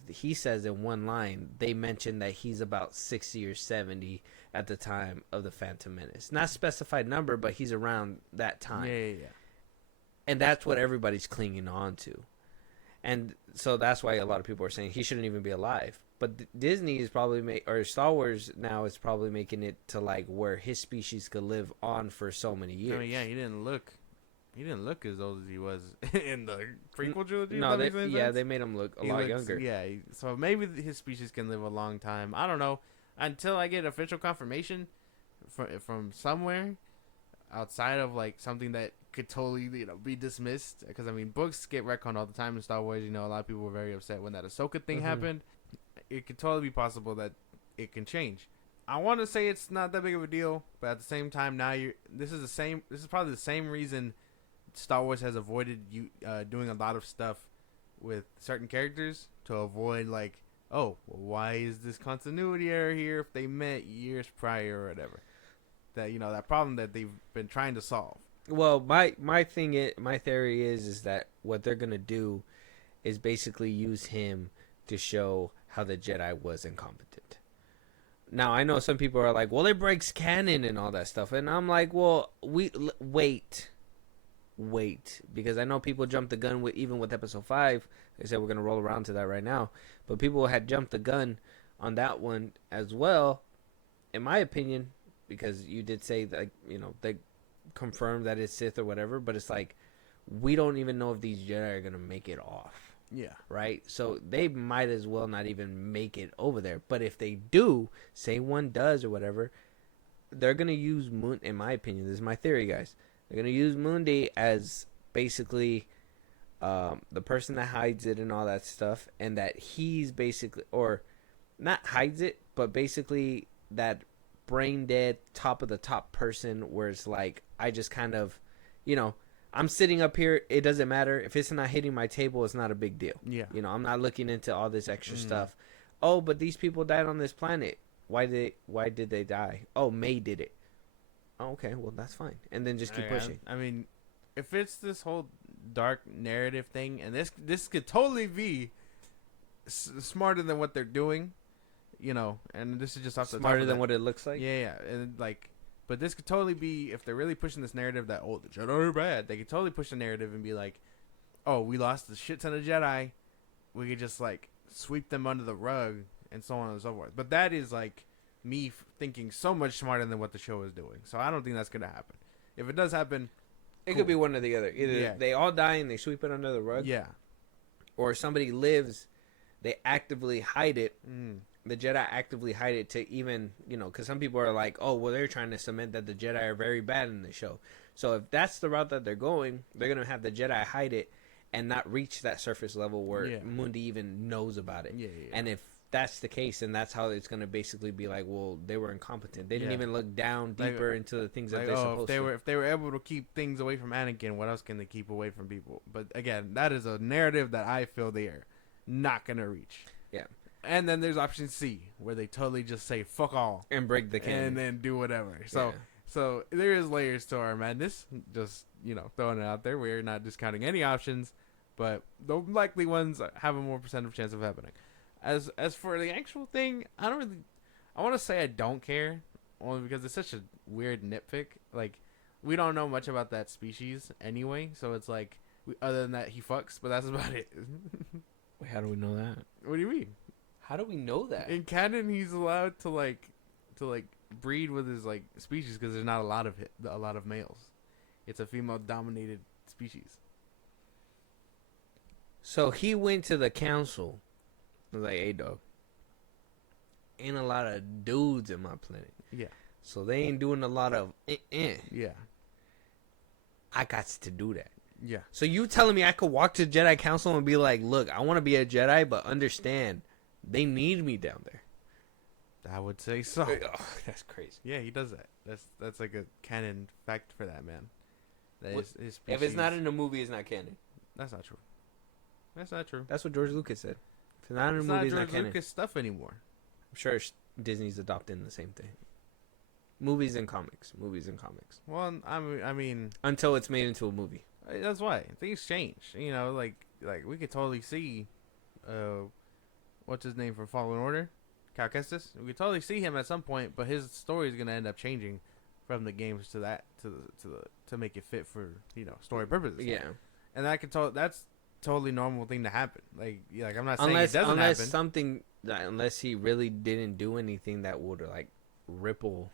he says in one line, they mentioned that he's about 60 or 70 at the time of the Phantom Menace. Not specified number, but he's around that time. Yeah. And that's what everybody's clinging on to. And so that's why a lot of people are saying he shouldn't even be alive. But Disney is probably or Star Wars now is probably making it to like where his species could live on for so many years. I mean, yeah, he didn't look as old as he was in the prequel trilogy. No, they made him look a lot younger. Yeah, so maybe his species can live a long time. I don't know until I get official confirmation from somewhere outside of like something that could totally be dismissed, because I mean books get retconned all the time in Star Wars. A lot of people were very upset when that Ahsoka thing happened. It could totally be possible that it can change. I want to say it's not that big of a deal, but at the same time, now this is probably the same reason Star Wars has avoided doing a lot of stuff with certain characters, to avoid like, why is this continuity error here if they met years prior or whatever. That that problem that they've been trying to solve. Well, my theory is that what they're gonna do is basically use him to show how the Jedi was incompetent. Now I know some people are like, well, it breaks canon and all that stuff, and I'm like, well, wait, because I know people jumped the gun even with Episode 5. They said we're gonna roll around to that right now, but people had jumped the gun on that one as well, in my opinion, because you did say that they confirmed that it's Sith or whatever, but it's like we don't even know if these Jedi are gonna make it off. Yeah. Right? So they might as well not even make it over there. But if they do, say one does or whatever, they're gonna use Moon. In my opinion, this is my theory, guys. They're gonna use Mundi as basically the person that hides it and all that stuff, and that he's basically, or not hides it, but basically that brain dead top of the top person where it's like, I just kind of, I'm sitting up here, it doesn't matter if it's not hitting my table, it's not a big deal. I'm not looking into all this extra stuff. But these people died on this planet. Why did they die? May did it. Okay, well, that's fine. And then just keep pushing. I mean, if it's this whole dark narrative thing, and this could totally be smarter than what they're doing, and this is just off the top smarter than what it looks like. Yeah, and like, but this could totally be, if they're really pushing this narrative that the Jedi are bad, they could totally push the narrative and be like, we lost a shit ton of Jedi, we could just like sweep them under the rug and so on and so forth. But that is like me thinking so much smarter than what the show is doing. So I don't think that's gonna happen. If it does happen, it could be one or the other. Either they all die and they sweep it under the rug, or somebody lives, they actively hide it. The Jedi actively hide it to even, because some people are like, they're trying to cement that the Jedi are very bad in the show. So if that's the route that they're going, they're going to have the Jedi hide it and not reach that surface level where Mundi even knows about it. And if that's the case, and that's how it's going to basically be like, well, they were incompetent. They didn't even look down deeper into the things that they're supposed to. If they were able to keep things away from Anakin, what else can they keep away from people? But again, that is a narrative that I feel they are not going to reach. Yeah. And then there's option C, where they totally just say fuck all and break the canon and then do whatever. So there is layers to our madness. Just throwing it out there. We're not discounting any options, but the likely ones have a more percentage chance of happening. As for the actual thing, I want to say I don't care, only because it's such a weird nitpick. Like, we don't know much about that species anyway, so it's like, other than that he fucks, but that's about it. Wait, how do we know that? What do you mean? How do we know that? In canon, he's allowed to breed with his species because there's not a lot of males. It's a female-dominated species. So he went to the council. Was like, hey, dog, ain't a lot of dudes in my planet. Yeah. So they ain't doing a lot of Yeah. I got to do that. Yeah. So you telling me I could walk to Jedi Council and be like, look, I want to be a Jedi, but understand, they need me down there. I would say so. Oh, that's crazy. Yeah, he does that. That's like a canon fact for that man. That his if it's not in the movie, it's not canon. That's not true. That's not true. That's what George Lucas said. If it's not in the It's movie, not it's not George canon. Lucas stuff anymore. I'm sure Disney's adopting the same thing. Movies and comics. Well, I mean, until it's made into a movie. that's why things change. Like we could totally see, what's his name from Fallen Order, Cal Kestis. We could totally see him at some point, but his story is gonna end up changing from the games to that to make it fit for story purposes. Yeah, and that's totally normal thing to happen. Like I'm not saying it doesn't happen. Unless he really didn't do anything that would ripple.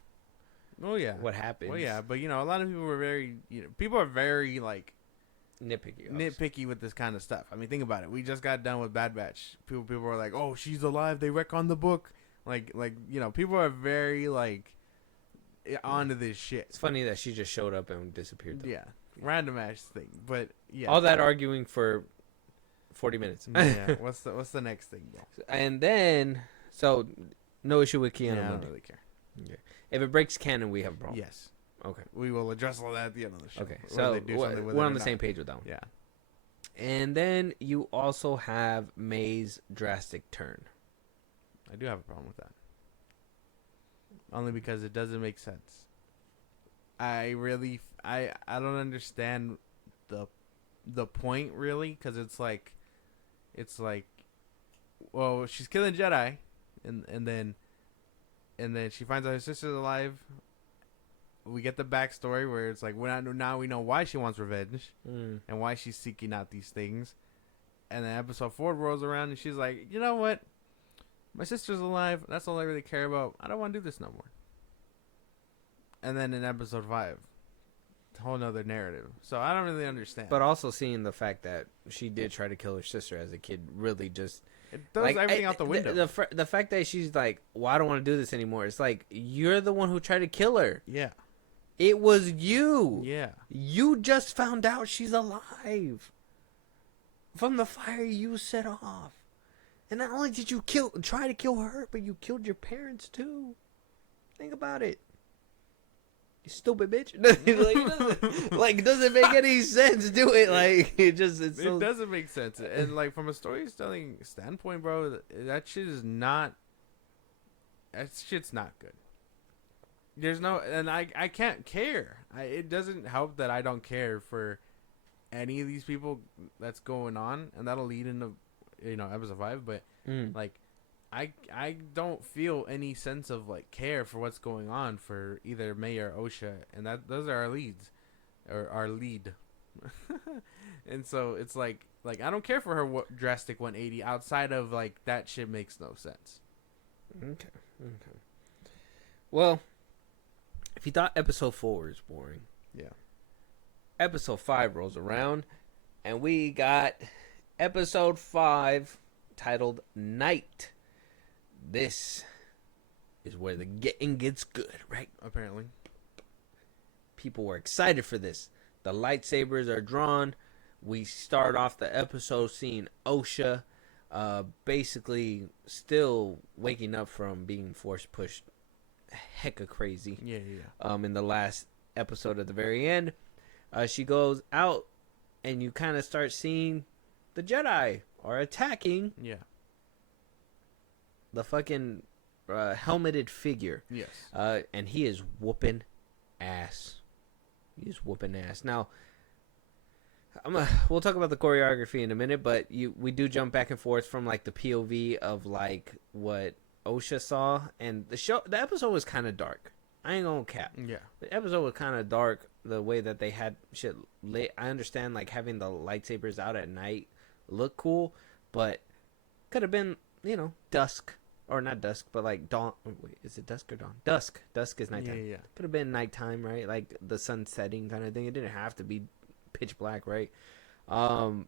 Oh yeah, what happened? Well yeah, but a lot of people were very people are very nitpicky with this kind of stuff. I mean, think about it. We just got done with Bad Batch. People were like, "Oh, she's alive. They wreck on the book." People are very onto this shit. It's funny that she just showed up and disappeared, though. Yeah, random ass thing. But yeah, all that arguing for 40 minutes. Yeah. What's the next thing, bro? And then, so no issue with Keanu. Yeah, I don't really care. Okay. If it breaks canon, we have a problem. Yes. Okay. We will address all that at the end of the show. Okay. So we're on the same page with that one. Yeah. And then you also have May's drastic turn. I do have a problem with that. Only because it doesn't make sense. I don't understand the point really, because it's like, well, she's killing Jedi, and then she finds out her sister's alive. We get the backstory where it's like now we know why she wants revenge and why she's seeking out these things. And then episode 4 rolls around and she's like, you know what? My sister's alive. That's all I really care about. I don't want to do this no more. And then in episode 5, a whole nother narrative. So I don't really understand. But also seeing the fact that she did try to kill her sister as a kid really just... It throws everything out the window. The fact that she's like, well, I don't want to do this anymore. It's like, you're the one who tried to kill her. Yeah. It was you. Yeah. You just found out she's alive from the fire you set off. And not only did you try to kill her, but you killed your parents too. Think about it. You stupid bitch. It doesn't make any sense, do it? It doesn't make sense. And from a storytelling standpoint, bro, that shit's not good. There's no, and I can't care. It doesn't help that I don't care for any of these people that's going on, and that'll lead into episode 5. But I don't feel any sense of care for what's going on for either May or Osha, and those are our leads, or our lead. And so it's like I don't care for her drastic 180 outside of that shit makes no sense. Okay. Well, if you thought episode 4 was boring, yeah, episode 5 rolls around, and we got episode 5 titled Night. This is where the getting gets good, right? Apparently. People were excited for this. The lightsabers are drawn. We start off the episode seeing Osha basically still waking up from being force pushed hecka crazy. Yeah. In the last episode at the very end, she goes out and you kind of start seeing the Jedi are attacking. Yeah. the fucking helmeted figure. Yes. And he is whooping ass. He is whooping ass. Now, we'll talk about the choreography in a minute, but we do jump back and forth from like the POV of like what OSHA saw, and the episode was kind of dark. I ain't gonna cap. Yeah. The episode was kind of dark. The way that they had shit lit. I understand like having the lightsabers out at night look cool, but could have been, dusk. Or not dusk, but like dawn. Wait, is it dusk or dawn? Dusk. Dusk is nighttime. Yeah. Could have been nighttime, right? Like the sun setting kind of thing. It didn't have to be pitch black, right? You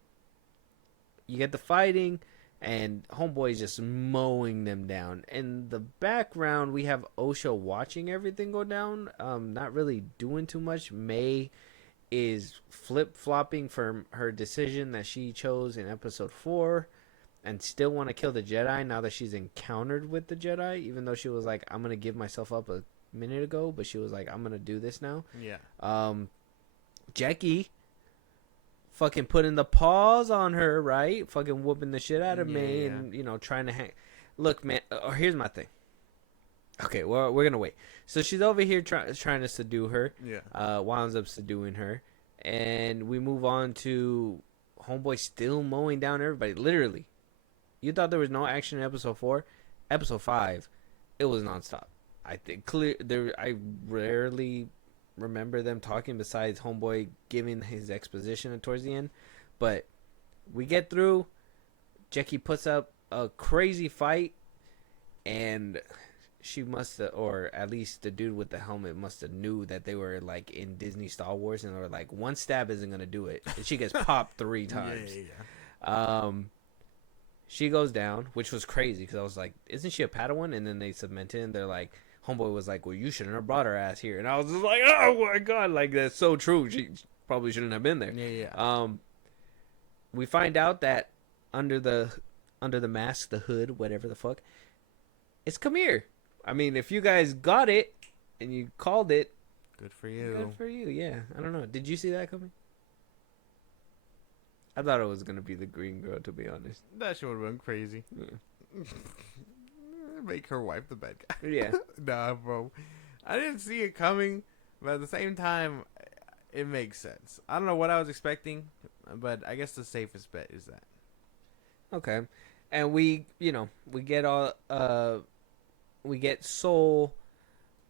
get the fighting, and Homeboy's just mowing them down. In the background, we have Osha watching everything go down. Not really doing too much. May is flip-flopping from her decision that she chose in episode 4. And still want to kill the Jedi now that she's encountered with the Jedi, even though she was like, I'm going to give myself up a minute ago, but she was like, I'm going to do this now. Yeah. Jackie fucking putting the paws on her, right? Fucking whooping the shit out of me and, trying to hang. Look, man, here's my thing. Okay, well, we're going to wait. So she's over here trying to subdue her. Yeah. Winds up subduing her. And we move on to Homeboy still mowing down everybody. Literally. You thought there was no action in episode 4? Episode 5, it was nonstop. I think I rarely remember them talking besides Homeboy giving his exposition towards the end. But we get through. Jackie puts up a crazy fight, and she must have, or at least the dude with the helmet must have knew that they were like in Disney Star Wars, and they were like, one stab isn't gonna do it. And she gets popped 3 times. Yeah. She goes down, which was crazy because I was like, isn't she a Padawan? And then they cemented, and they're like, Homeboy was like, well, you shouldn't have brought her ass here. And I was just like, oh my God, like that's so true. She probably shouldn't have been there. Yeah. We find out that under the mask, the hood, whatever the fuck, it's Kamir. I mean, if you guys got it and you called it, good for you. Good for you. Yeah. I don't know. Did you see that coming? I thought it was gonna be the green girl, to be honest. That shit would have been crazy. Yeah. Make her wife the bad guy. Yeah. Nah, bro. I didn't see it coming, but at the same time, it makes sense. I don't know what I was expecting, but I guess the safest bet is that. Okay. And we get Soul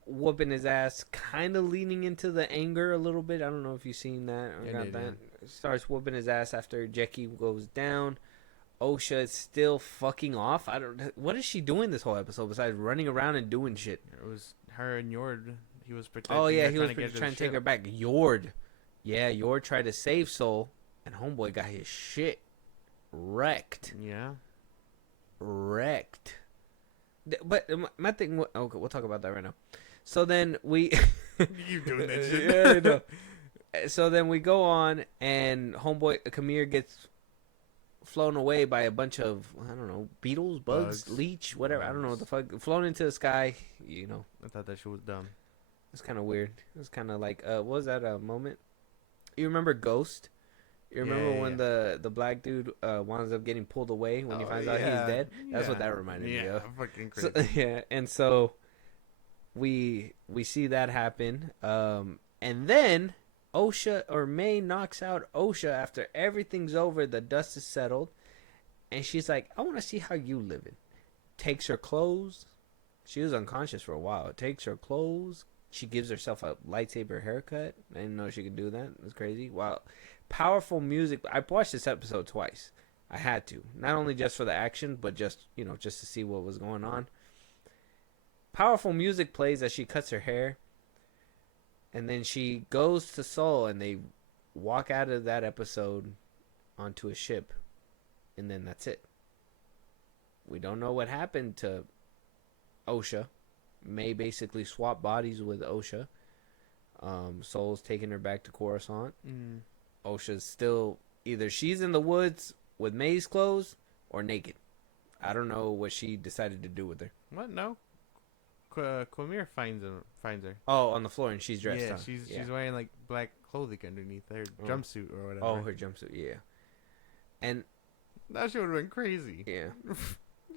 whooping his ass, kind of leaning into the anger a little bit. I don't know if you've seen that. Starts whooping his ass after Jackie goes down. Osha is still fucking off. What is she doing this whole episode besides running around and doing shit? It was her and Yord. He was protecting. Oh yeah, her, he was trying to take her back. Yord tried to save Soul, and Homeboy got his shit wrecked. Yeah, wrecked. But my thing. Okay, we'll talk about that right now. So then we. You doing that shit? Yeah, I know. So then we go on, and Homeboy Kamir gets flown away by a bunch of, I don't know, beetles, bugs, leech, whatever. I don't know what the fuck. Flown into the sky, I thought that shit was dumb. It's kind of weird. It was kind of like, what was that moment? You remember Ghost? You remember when the black dude winds up getting pulled away when he finds out he's dead? That's what that reminded me of. Fucking crazy. So, yeah, and so we see that happen. And then Osha or May knocks out Osha after everything's over, the dust is settled, and she's like, I want to see how you living. Takes her clothes. She was unconscious for a while. Takes her clothes. She gives herself a lightsaber haircut. I didn't know she could do that. It was crazy. Wow. Powerful music. I watched this episode twice. I had to. Not only just for the action, but just to see what was going on. Powerful music plays as she cuts her hair. And then she goes to Seoul, and they walk out of that episode onto a ship. And then that's it. We don't know what happened to Osha. May basically swap bodies with Osha. Soul's taking her back to Coruscant. Osha's still, either she's in the woods with May's clothes or naked. I don't know what she decided to do with her. What? No. Quamir finds her. Oh, on the floor, and she's dressed. Yeah, huh? she's wearing like black clothing underneath her jumpsuit or whatever. Oh, her jumpsuit, yeah. And that shit would have been crazy. Yeah.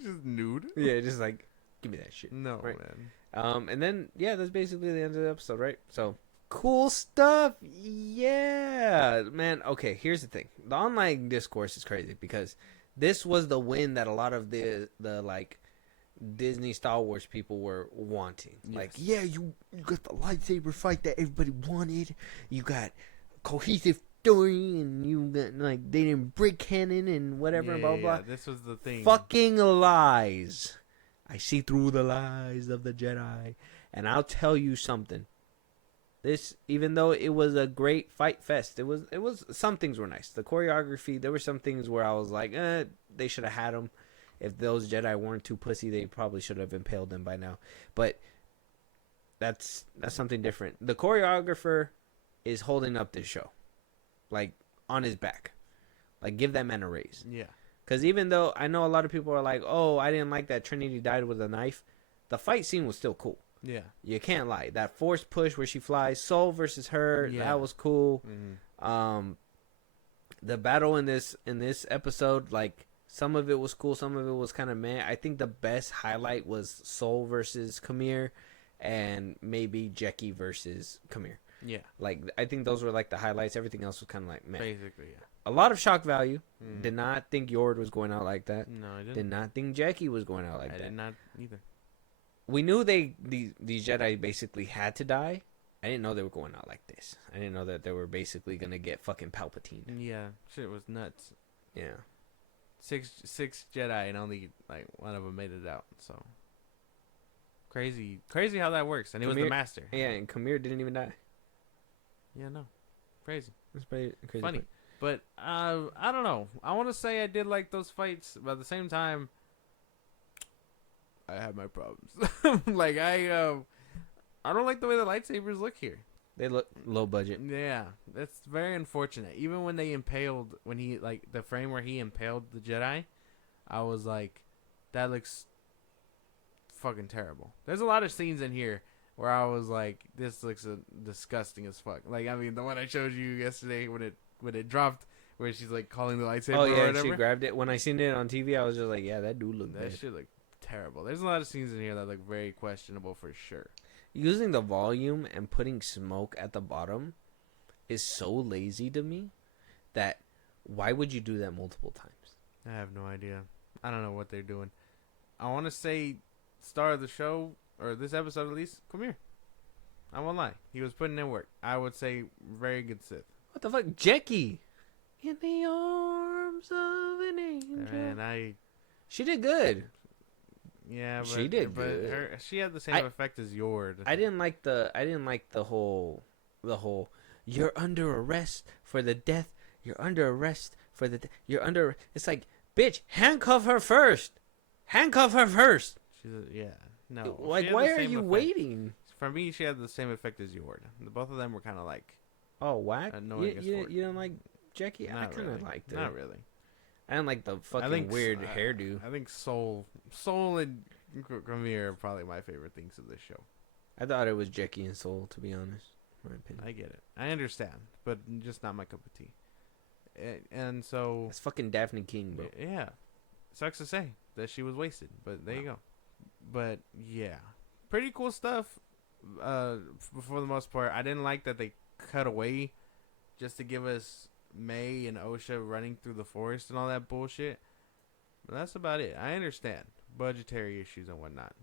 Just nude. Yeah, just like, give me that shit. No, right? man. And then yeah, that's basically the end of the episode, right? So cool stuff. Yeah, man. Okay, here's the thing. The online discourse is crazy because this was the win that a lot of the like Disney Star Wars people were wanting. Yes. Like, yeah, you got the lightsaber fight that everybody wanted. You got cohesive story, and you got like they didn't break canon and whatever, blah blah. This was the thing. Fucking lies. I see through the lies of the Jedi, and I'll tell you something. This, even though it was a great fight fest, it was some things were nice. The choreography, there were some things where I was like, they should have had them. If those Jedi weren't too pussy, they probably should have impaled them by now. But that's something different. The choreographer is holding up this show, like on his back. Like, give that man a raise. Yeah. Because even though I know a lot of people are like, oh, I didn't like that Trinity died with a knife, the fight scene was still cool. Yeah. You can't lie. That force push where she flies, Soul versus her, that was cool. Mm-hmm. The battle in this episode, like, some of it was cool, some of it was kind of meh. I think the best highlight was Soul versus Kamir, and maybe Jackie versus Kamir. Yeah. Like, I think those were like the highlights. Everything else was kind of like meh. Basically, yeah. A lot of shock value. Did not think Yord was going out like that. No, I didn't. Did not think Jackie was going out like that. I did not either. We knew these Jedi basically had to die. I didn't know they were going out like this. I didn't know that they were basically gonna get fucking Palpatine. Yeah, shit was nuts. Yeah. Six Jedi and only like one of them made it out. So crazy how that works. And Kamir, it was the Master. Yeah, and Kamir didn't even die. Yeah, no, crazy. It's pretty crazy. Funny, but I don't know. I want to say I did like those fights, but at the same time, I have my problems. Like I don't like the way the lightsabers look here. They look low budget. Yeah, that's very unfortunate. Even when they impaled, when he like the frame where he impaled the Jedi, I was like, that looks fucking terrible. There's a lot of scenes in here where I was like, this looks disgusting as fuck. Like, I mean, the one I showed you yesterday when it dropped, where she's like calling the lightsaber. Oh yeah, or whatever. she grabbed it. When I seen it on TV, I was just like, yeah, that dude looked that bad. shit looked terrible. There's a lot of scenes in here that look very questionable for sure. Using the volume and putting smoke at the bottom is so lazy to me that why would you do that multiple times? I have no idea. I don't know what they're doing. I want to say star of the show, or this episode at least, come here. I won't lie. He was putting in work. I would say very good Sith. What the fuck? Jackie! In the arms of an angel. And she did good. Yeah, but she did good. She had the same effect as Yord. I didn't like the whole you're under arrest for the death. You're under arrest for the you're under. It's like, bitch, handcuff her first. Handcuff her first. No. Like, why are you waiting? For me, she had the same effect as Yord. Both of them were kind of like, oh, whack. You don't like Jackie? I kind of liked it. Not really. I didn't like the fucking weird hairdo. I think Soul and Kamir are probably my favorite things of this show. I thought it was Jackie and Soul, to be honest. My opinion. I get it. I understand, but just not my cup of tea. And so it's fucking Daphne King, bro. Yeah, sucks to say that she was wasted, but there you go. But yeah, pretty cool stuff. For the most part, I didn't like that they cut away just to give us May and Osha running through the forest and all that bullshit. But that's about it. I understand budgetary issues and whatnot.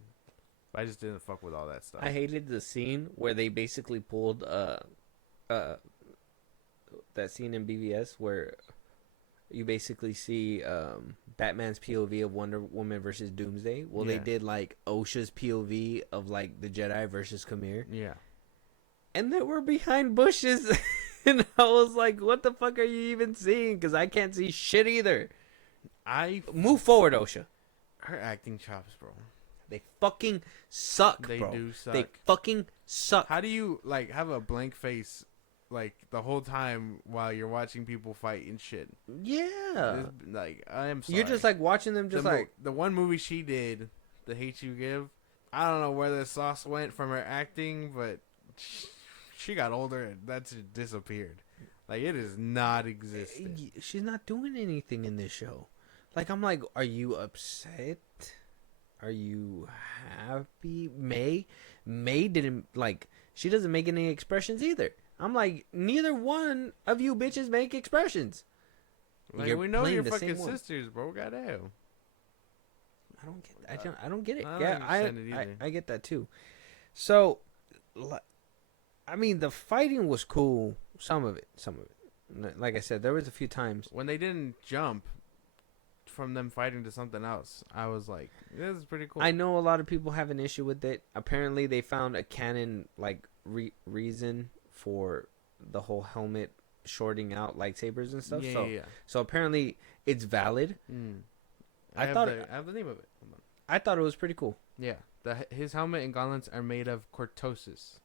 But I just didn't fuck with all that stuff. I hated the scene where they basically pulled that scene in BVS where you basically see Batman's POV of Wonder Woman versus Doomsday. Well, they did like Osha's POV of like the Jedi versus Kamir. Yeah. And they were behind bushes. And I was like, what the fuck are you even seeing? Because I can't see shit either. Move forward, Osha. Her acting chops, bro. They fucking suck, bro. They do suck. They fucking suck. How do you, like, have a blank face, like, the whole time while you're watching people fight and shit? Yeah. Like, I am sorry. You're just, like, watching them just, the one movie she did, The Hate You Give, I don't know where the sauce went from her acting, but she got older and that just disappeared. Like, it is not existing. She's not doing anything in this show. Like, I'm like, are you upset? Are you happy? May didn't, like, she doesn't make any expressions either. I'm like, neither one of you bitches make expressions. Like, we know you're fucking sisters, bro. Goddamn. I don't get it. I don't Yeah, understand it either. I get that too. So, I mean, the fighting was cool. Some of it. Like I said, there was a few times when they didn't jump from them fighting to something else, I was like, this is pretty cool. I know a lot of people have an issue with it. Apparently, they found a canon like reason for the whole helmet shorting out lightsabers and stuff. So apparently, it's valid. I have the name of it. I thought it was pretty cool. Yeah, his helmet and gauntlets are made of cortosis.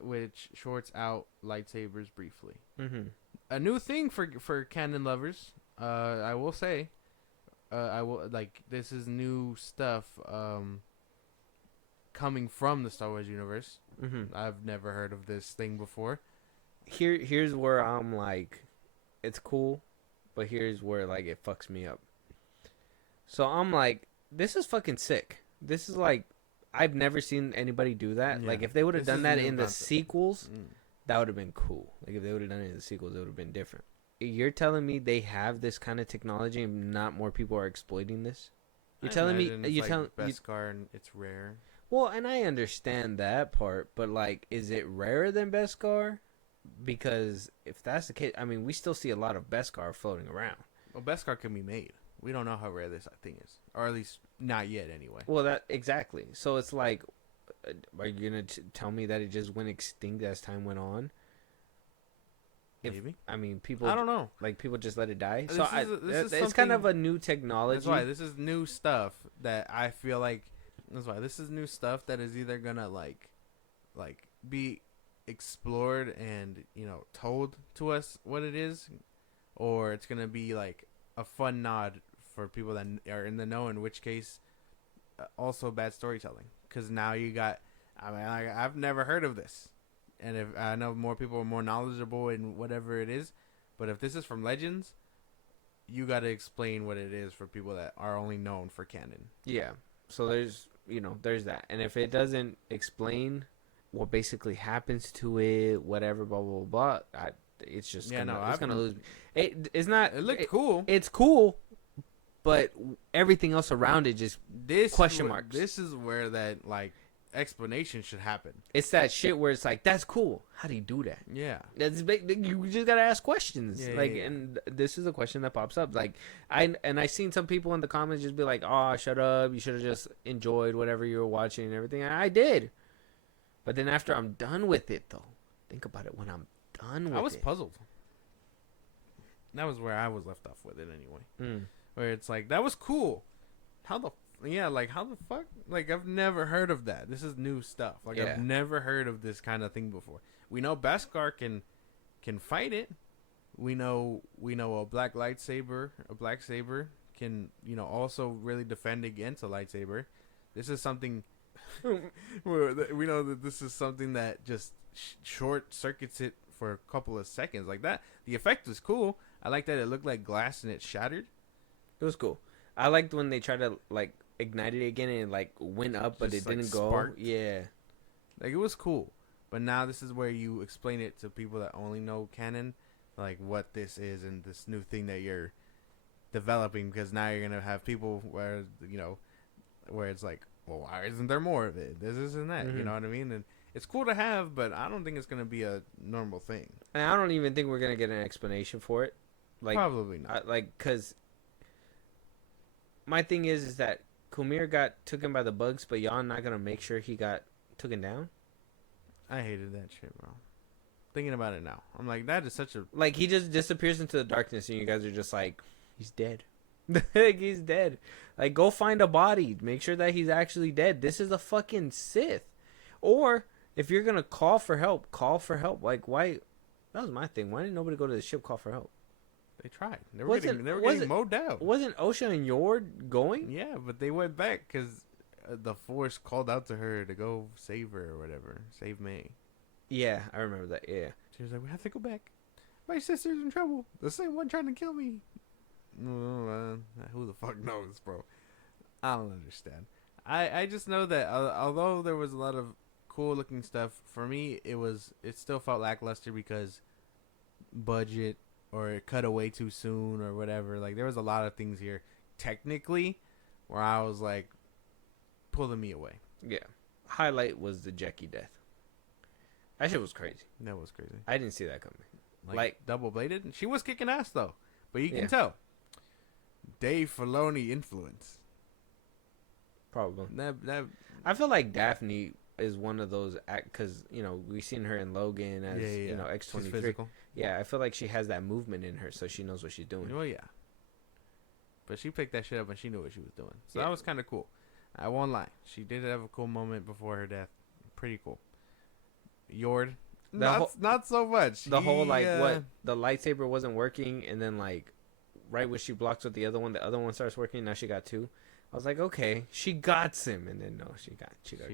Which shorts out lightsabers briefly. Mm-hmm. A new thing for canon lovers. I will say, this is new stuff. Coming from the Star Wars universe. Mm-hmm. I've never heard of this thing before. Here's where I'm like, it's cool, but here's where like it fucks me up. So I'm like, this is fucking sick. This is like, I've never seen anybody do that. Yeah. Like, if they would have done that in the sequels, that would have been cool. Like, if they would have done it in the sequels, it would have been different. You're telling me they have this kind of technology and not more people are exploiting this? You're telling me Beskar and it's rare. Well, and I understand that part, but like, is it rarer than Beskar? Because if that's the case, I mean, we still see a lot of Beskar floating around. Well, Beskar can be made. We don't know how rare this thing is, or at least not yet, anyway. Well, that exactly. So it's like, are you gonna tell me that it just went extinct as time went on? Maybe. I mean, people. I don't know. Like, people just let it die. This it's kind of a new technology. That's why this is new stuff that I feel like. That's why this is new stuff that is either gonna like be explored and told to us what it is, or it's gonna be like a fun nod for people that are in the know. In which case, also bad storytelling, because now you got. I mean, I've never heard of this. And if I know more people are more knowledgeable in whatever it is, but if this is from Legends, you got to explain what it is for people that are only known for canon. Yeah. So there's that. And if it doesn't explain what basically happens to it, whatever, blah, blah, blah, it's just it's gonna lose. It's not. It looked cool. It's cool, but everything else around it just question marks. This is where that explanation should happen. It's that shit where it's like, that's cool. How do you do that? Yeah, that's big. You just gotta ask questions. Yeah, and this is a question that pops up. Like, I seen some people in the comments just be like, "Oh, shut up! You should have just enjoyed whatever you were watching and everything." And I did, but then after I'm done with it, though, think about it. When I'm done with it, I was puzzled. That was where I was left off with it anyway. Where it's like, that was cool. How the fuck? Like, I've never heard of that. This is new stuff. Like, I've never heard of this kind of thing before. We know Beskar can fight it. We know a black saber can, also really defend against a lightsaber. This is something we know that this is something that just short circuits it for a couple of seconds like that. The effect was cool. I like that it looked like glass and it shattered. It was cool. I liked when they tried to ignite it again and it went up, but it didn't go. Sparked. Yeah, it was cool. But now this is where you explain it to people that only know canon, like what this is and this new thing that you're developing. Because now you're gonna have people where where it's like, well, why isn't there more of it? This and that. Mm-hmm. You know what I mean? And it's cool to have, but I don't think it's gonna be a normal thing. And I don't even think we're gonna get an explanation for it. Probably not. Because my thing is that Kumir got taken by the bugs, but y'all not gonna make sure he got taken down. I hated that shit, bro. Thinking about it now, I'm like, that is such a he just disappears into the darkness, and you guys are just like, he's dead. He's dead. Go find a body. Make sure that he's actually dead. This is a fucking Sith. Or if you're gonna call for help, call for help. Why? That was my thing. Why didn't nobody go to the ship call for help? They tried. They were getting mowed down. Wasn't Osha and Yord going? Yeah, but they went back because the Force called out to her to go save her or whatever. Save May. Yeah, I remember that. Yeah. She was like, we have to go back. My sister's in trouble. The same one trying to kill me. fuck knows, bro? I don't understand. I just know that although there was a lot of cool looking stuff, for me it still felt lackluster because budget or it cut away too soon or whatever. Like there was a lot of things here technically where I was like pulling me away. Yeah. Highlight was the Jackie death. That shit was crazy. That was crazy. I didn't see that coming. Like double bladed. She was kicking ass though, but you can tell Dave Filoni influence. Probably. That I feel like Daphne is one of those because we've seen her in Logan as X-23. Yeah, I feel like she has that movement in her, so she knows what she's doing. Well, yeah. But she picked that shit up and she knew what she was doing, so that was kind of cool. I won't lie, she did have a cool moment before her death. Pretty cool. Yord, not so much. The whole what the lightsaber wasn't working, and then right when she blocks with the other one starts working. Now she got two. I was like, okay, she got him, and then no, she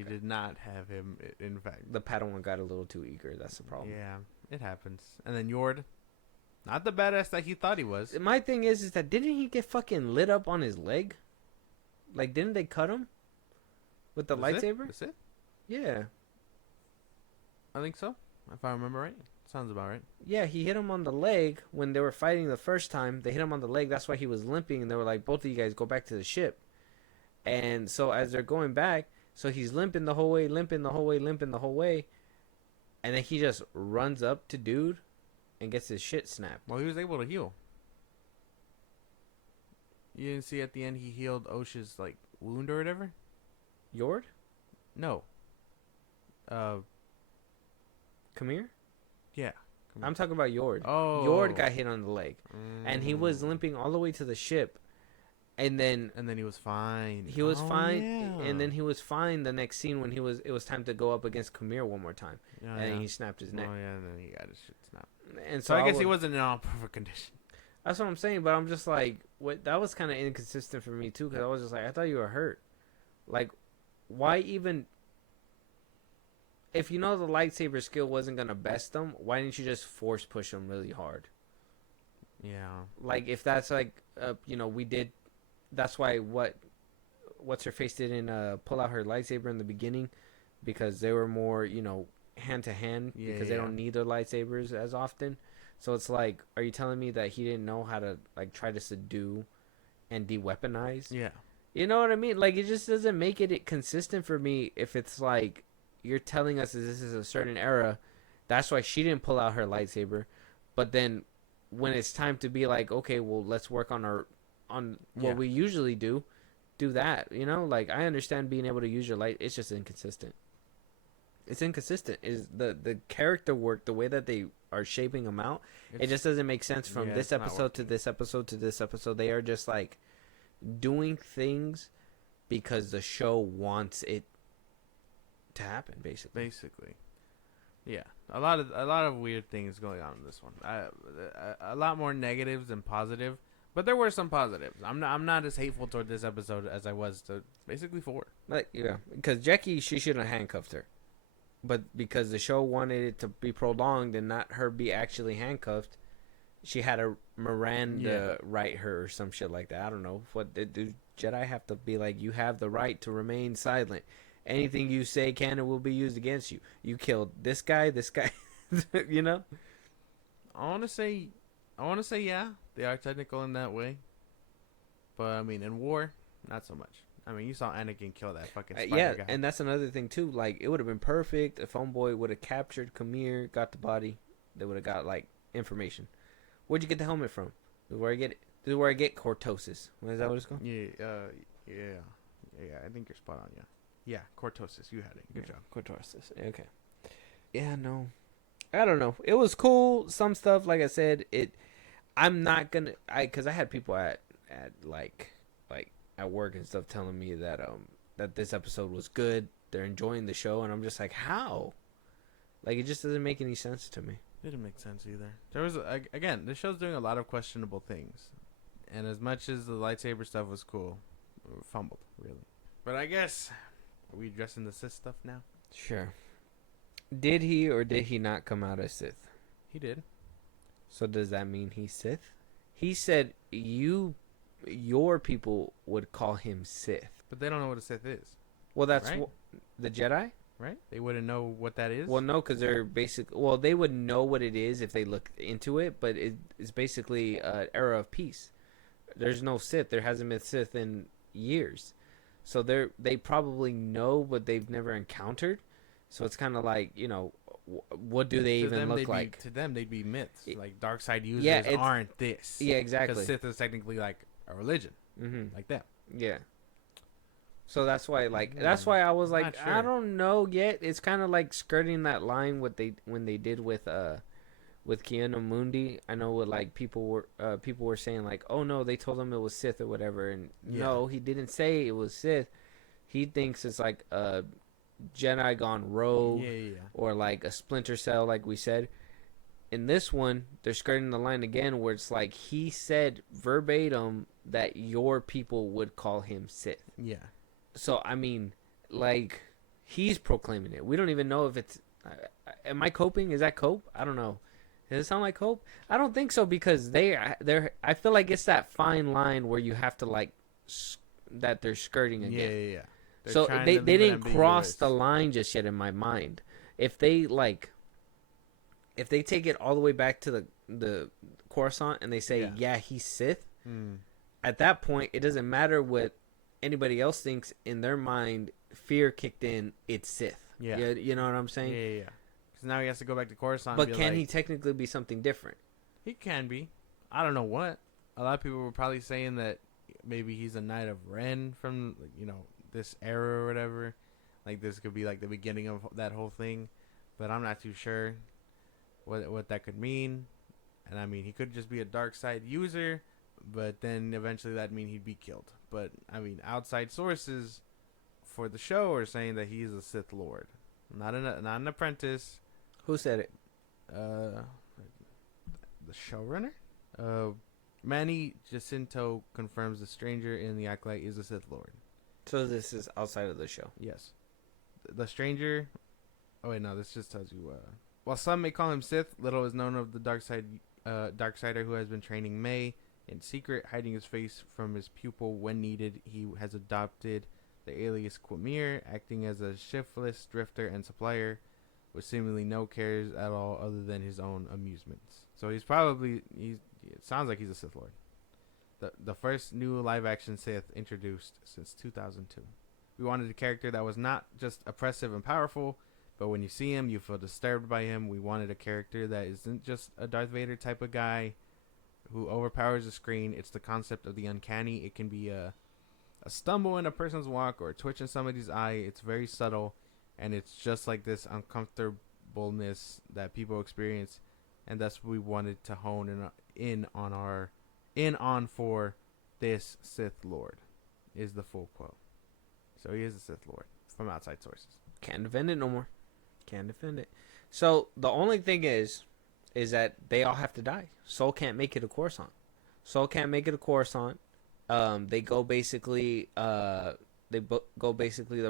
did not have him. In fact, the Padawan got a little too eager. That's the problem. Yeah, it happens. And then Yord, not the badass that he thought he was. My thing is that didn't he get fucking lit up on his leg? Like, didn't they cut him with the lightsaber? That's it. Yeah, I think so. If I remember right, sounds about right. Yeah, he hit him on the leg when they were fighting the first time. They hit him on the leg. That's why he was limping, and they were like, both of you guys go back to the ship. And so as they're going back, so he's limping the whole way, and then he just runs up to dude and gets his shit snapped. Well, he was able to heal. You didn't see at the end he healed Osha's wound or whatever? Yord? No. Come here? Yeah. I'm talking about Yord. Oh. Yord got hit on the leg. And he was limping all the way to the ship. And then he was fine. He was fine. Yeah. And then he was fine the next scene when it was time to go up against Khmer one more time. And he snapped his neck. Oh, yeah, and then he got his shit snapped. And so I guess he wasn't in all perfect condition. That's what I'm saying, but I'm just like, what? That was kind of inconsistent for me, too, because I was just like, I thought you were hurt. Like, why even... If you know the lightsaber skill wasn't going to best them, why didn't you just force push them really hard? Yeah. Like, if that's we did... That's why what's-her-face didn't pull out her lightsaber in the beginning, because they were more, hand-to-hand, because they don't need their lightsabers as often. So it's like, are you telling me that he didn't know how to, try to subdue and de-weaponize? Yeah. You know what I mean? Like, it just doesn't make it consistent for me if it's like, you're telling us that this is a certain era, that's why she didn't pull out her lightsaber, but then when it's time to be like, okay, well, let's work on what we usually do that, I understand being able to use your light, it's just inconsistent. It's inconsistent. Is the character work, the way that they are shaping them out, it just doesn't make sense from this episode to this episode to this episode. They are just doing things because the show wants it to happen, basically. Yeah, a lot of weird things going on in this one. A lot more negatives than positive, but there were some positives. I'm not as hateful toward this episode as I was to basically 4. Because Jackie, she shouldn't have handcuffed her, but because the show wanted it to be prolonged and not her be actually handcuffed, she had a Miranda right her or some shit like that. I don't know what do Jedi have to be like. You have the right to remain silent. Anything you say can and will be used against you. You killed this guy. I want to say yeah, they are technical in that way. But I mean, in war, not so much. I mean, you saw Anakin kill that fucking spider guy. And that's another thing too. It would have been perfect if Homeboy would have captured Khmer, got the body. They would have got information. Where'd you get the helmet from? This is where I get it. This is where I get cortosis. Is that what it's called? Yeah. I think you're spot on. Yeah, cortosis. You had it. Good job. Cortosis. Okay. Yeah, no. I don't know. It was cool. Some stuff, like I said, I'm not gonna. Because I had people at at work and stuff telling me that that this episode was good. They're enjoying the show, and I'm just like, how? It just doesn't make any sense to me. Didn't make sense either. There was again, this show's doing a lot of questionable things, and as much as the lightsaber stuff was cool, fumbled really. But I guess. Are we addressing the Sith stuff now? Sure. Did he or did he not come out as Sith? He did. So does that mean he's Sith? He said, you your people would call him Sith. But they don't know what a Sith is. Well, that's right? The Jedi. Right? They wouldn't know what that is. Well, no, because they're well, they would know what it is if they look into it, but it's basically an era of peace. There's no Sith. There hasn't been Sith in years, so they probably know, but they've never encountered. So it's kind of like, what do they even look like? To them, they'd be myths. Like dark side users aren't this. Yeah, exactly. Because Sith is technically like a religion, like that. Yeah. So that's why, I was like, Not sure. I don't know yet. It's kind of like skirting that line when they did with Keanu Mundi. I know what people were saying like, oh no, they told him it was Sith or whatever, and no, he didn't say it was Sith. He thinks it's like a Jedi gone rogue, or like a Splinter Cell, like we said. In this one, they're skirting the line again, where it's like he said verbatim that your people would call him Sith. Yeah. So, I mean, like, he's proclaiming it. We don't even know if it's... am I coping? Is that cope? I don't know. Does it sound like cope? I don't think so, because they're... I feel like it's that fine line where you have to, like, that they're skirting again. Yeah. So they didn't cross the line just yet in my mind. If they, take it all the way back to the Coruscant and they say, he's Sith, at that point, it doesn't matter what anybody else thinks. In their mind, fear kicked in. It's Sith. Yeah, you know what I'm saying? Yeah. Because now he has to go back to Coruscant. But can he technically be something different? He can be. I don't know what. A lot of people were probably saying that maybe he's a Knight of Ren from this era or whatever. Like this could be like the beginning of that whole thing. But I'm not too sure what that could mean. And I mean, he could just be a dark side user, but then eventually that'd mean he'd be killed. But I mean, outside sources for the show are saying that he's a Sith Lord, not an apprentice. Who said it? The showrunner. Manny Jacinto confirms the stranger in The Acolyte is a Sith Lord. So this is outside of the show. Yes, the stranger. Oh wait, no, this just tells you. While some may call him Sith, little is known of the Darksider who has been training May. In secret, hiding his face from his pupil when needed, he has adopted the alias Quamir, acting as a shiftless drifter and supplier with seemingly no cares at all other than his own amusements. So it sounds like he's a Sith Lord. The first new live-action Sith introduced since 2002. We wanted a character that was not just oppressive and powerful, but when you see him, you feel disturbed by him. We wanted a character that isn't just a Darth Vader type of guy who overpowers the screen. It's the concept of the uncanny. It can be a stumble in a person's walk or a twitch in somebody's eye. It's very subtle, and it's just like this uncomfortableness that people experience, and that's what we wanted to hone in on for this Sith Lord, is the full quote. So he is a Sith Lord from outside sources. Can't defend it no more. Can't defend it. So the only thing is that they all have to die. Soul can't make it a Coruscant. They go basically the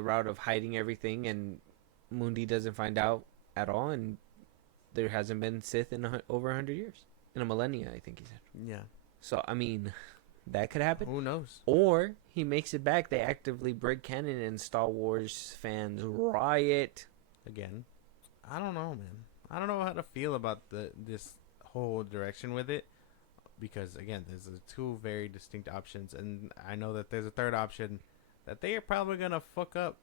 route of hiding everything, and Mundi doesn't find out at all, and there hasn't been Sith in over 100 years. In a millennia, I think he said. Yeah. So, I mean, that could happen. Who knows? Or he makes it back. They actively break canon and Star Wars fans riot. Again, I don't know, man. I don't know how to feel about this whole direction with it, because again, there's two very distinct options, and I know that there's a third option that they are probably gonna fuck up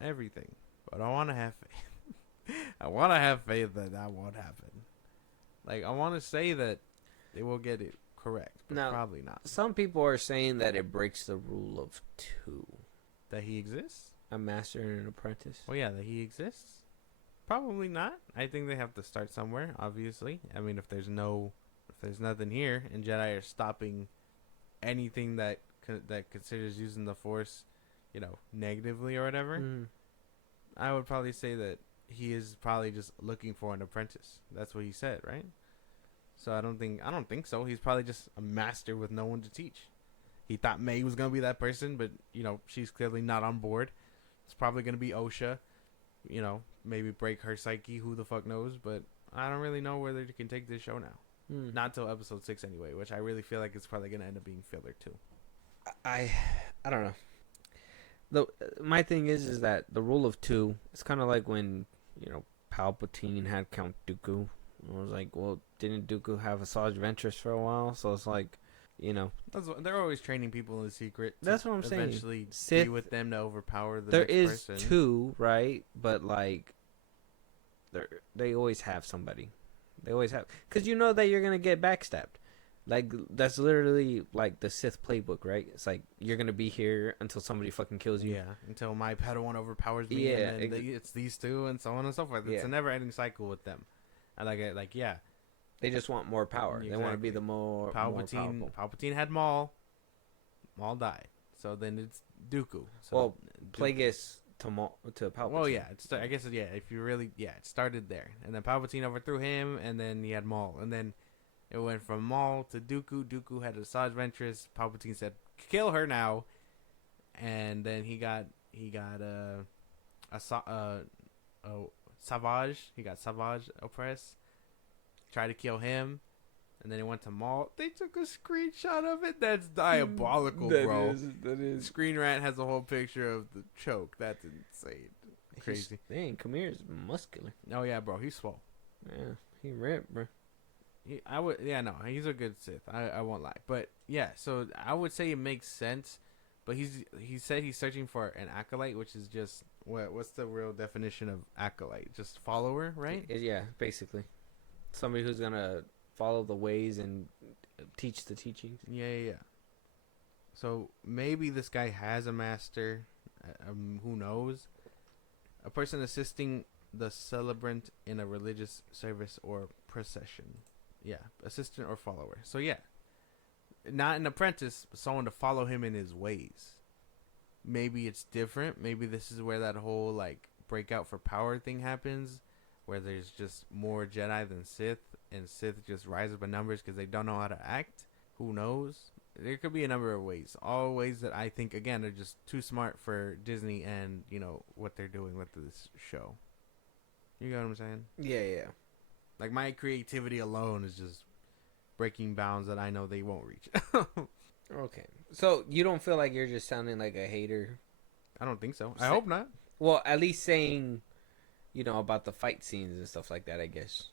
everything. But I want to have faith. I want to have faith that won't happen. Like, I want to say that they will get it correct, but now, probably not. Some people are saying that it breaks the rule of two. That he exists? A master and an apprentice. Well, yeah, that he exists. Probably not. I think they have to start somewhere, obviously. I mean, if there's nothing here, and Jedi are stopping anything that considers using the Force, negatively or whatever, I would probably say that he is probably just looking for an apprentice. That's what he said, right? So I don't think so. He's probably just a master with no one to teach. He thought May was gonna be that person, but she's clearly not on board. It's probably gonna be Osha. Maybe break her psyche. Who the fuck knows? But I don't really know where they can take this show now. Not till episode 6 anyway, which I really feel like it's probably gonna end up being filler too. I don't know. My thing is that the rule of 2. It's kind of like when Palpatine had Count Dooku. It was like, well, didn't Dooku have Asajj Ventress for a while? So it's like, they're always training people in secret. That's what I'm saying. Eventually, Sith, be with them to overpower the there next is person. 2, right? But like, they always have somebody. They always have, because you know that you're gonna get backstabbed. Like, that's literally like the Sith playbook, right? It's like, you're gonna be here until somebody fucking kills you. Yeah, until my Padawan overpowers me. Yeah, and then it's these two, and so on and so forth. It's a never-ending cycle with them. I like it. Like, yeah, they just want more power. Exactly. They want to be the more Palpatine. More Palpatine had Maul. Maul died. So then it's Dooku. So well, Plagueis to Palpatine. Well, yeah, I guess if you really, it started there, and then Palpatine overthrew him, and then he had Maul, and then it went from Maul to Dooku. Dooku had Asajj Ventress. Palpatine said, "Kill her now," and then he got Savage. He got Savage Opress. Tried to kill him, and then it went to Maul. They took a screenshot of it. That's diabolical, bro. That is. Screen Rant has a whole picture of the choke. That's insane. Crazy. Dang, Kamir's muscular. Oh yeah, bro. He's swole. Yeah, he ripped, bro. He's a good Sith. I won't lie. But yeah, so I would say it makes sense. But he said he's searching for an acolyte, which is just what's the real definition of acolyte? Just follower, right? Yeah, basically. Somebody who's gonna follow the ways and teach the teachings. Yeah. So maybe this guy has a master. Who knows? A person assisting the celebrant in a religious service or procession. Yeah, assistant or follower. So yeah, not an apprentice, but someone to follow him in his ways. Maybe it's different. Maybe this is where that whole like breakout for power thing happens, where there's just more Jedi than Sith, and Sith just rise up in numbers because they don't know how to act. Who knows? There could be a number of ways. All ways that I think, again, are just too smart for Disney and, what they're doing with this show. You know what I'm saying? Yeah. Like, my creativity alone is just breaking bounds that I know they won't reach. Okay. So, you don't feel like you're just sounding like a hater? I don't think so. I hope not. Well, at least saying, about the fight scenes and stuff like that, I guess.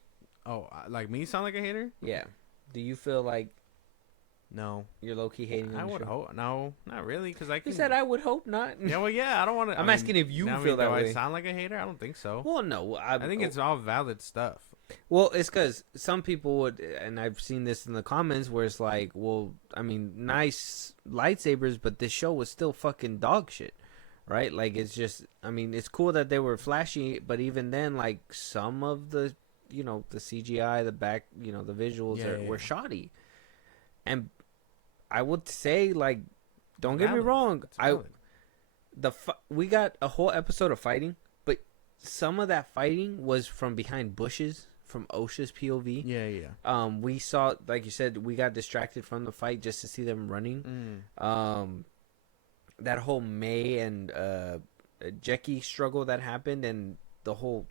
Oh, like me sound like a hater? Yeah. Do you feel like... No. You're low-key hating on I the would show? hope. No, not really, because I can... You said I would hope not. Yeah, well, yeah, I don't want to... I'm asking if you feel that way. Do I sound like a hater? I don't think so. Well, no. I think it's all valid stuff. Well, it's because some people would, and I've seen this in the comments, where it's like, well, I mean, nice lightsabers, but this show was still fucking dog shit, right? Like, it's just, I mean, it's cool that they were flashy, but even then, like, some of the, the CGI, the back, the visuals were shoddy. And I would say, like, don't get me wrong, we got a whole episode of fighting, but some of that fighting was from behind bushes, from Osha's POV. Yeah. We saw, like you said, we got distracted from the fight just to see them running. That whole May and Jackie struggle that happened, and the whole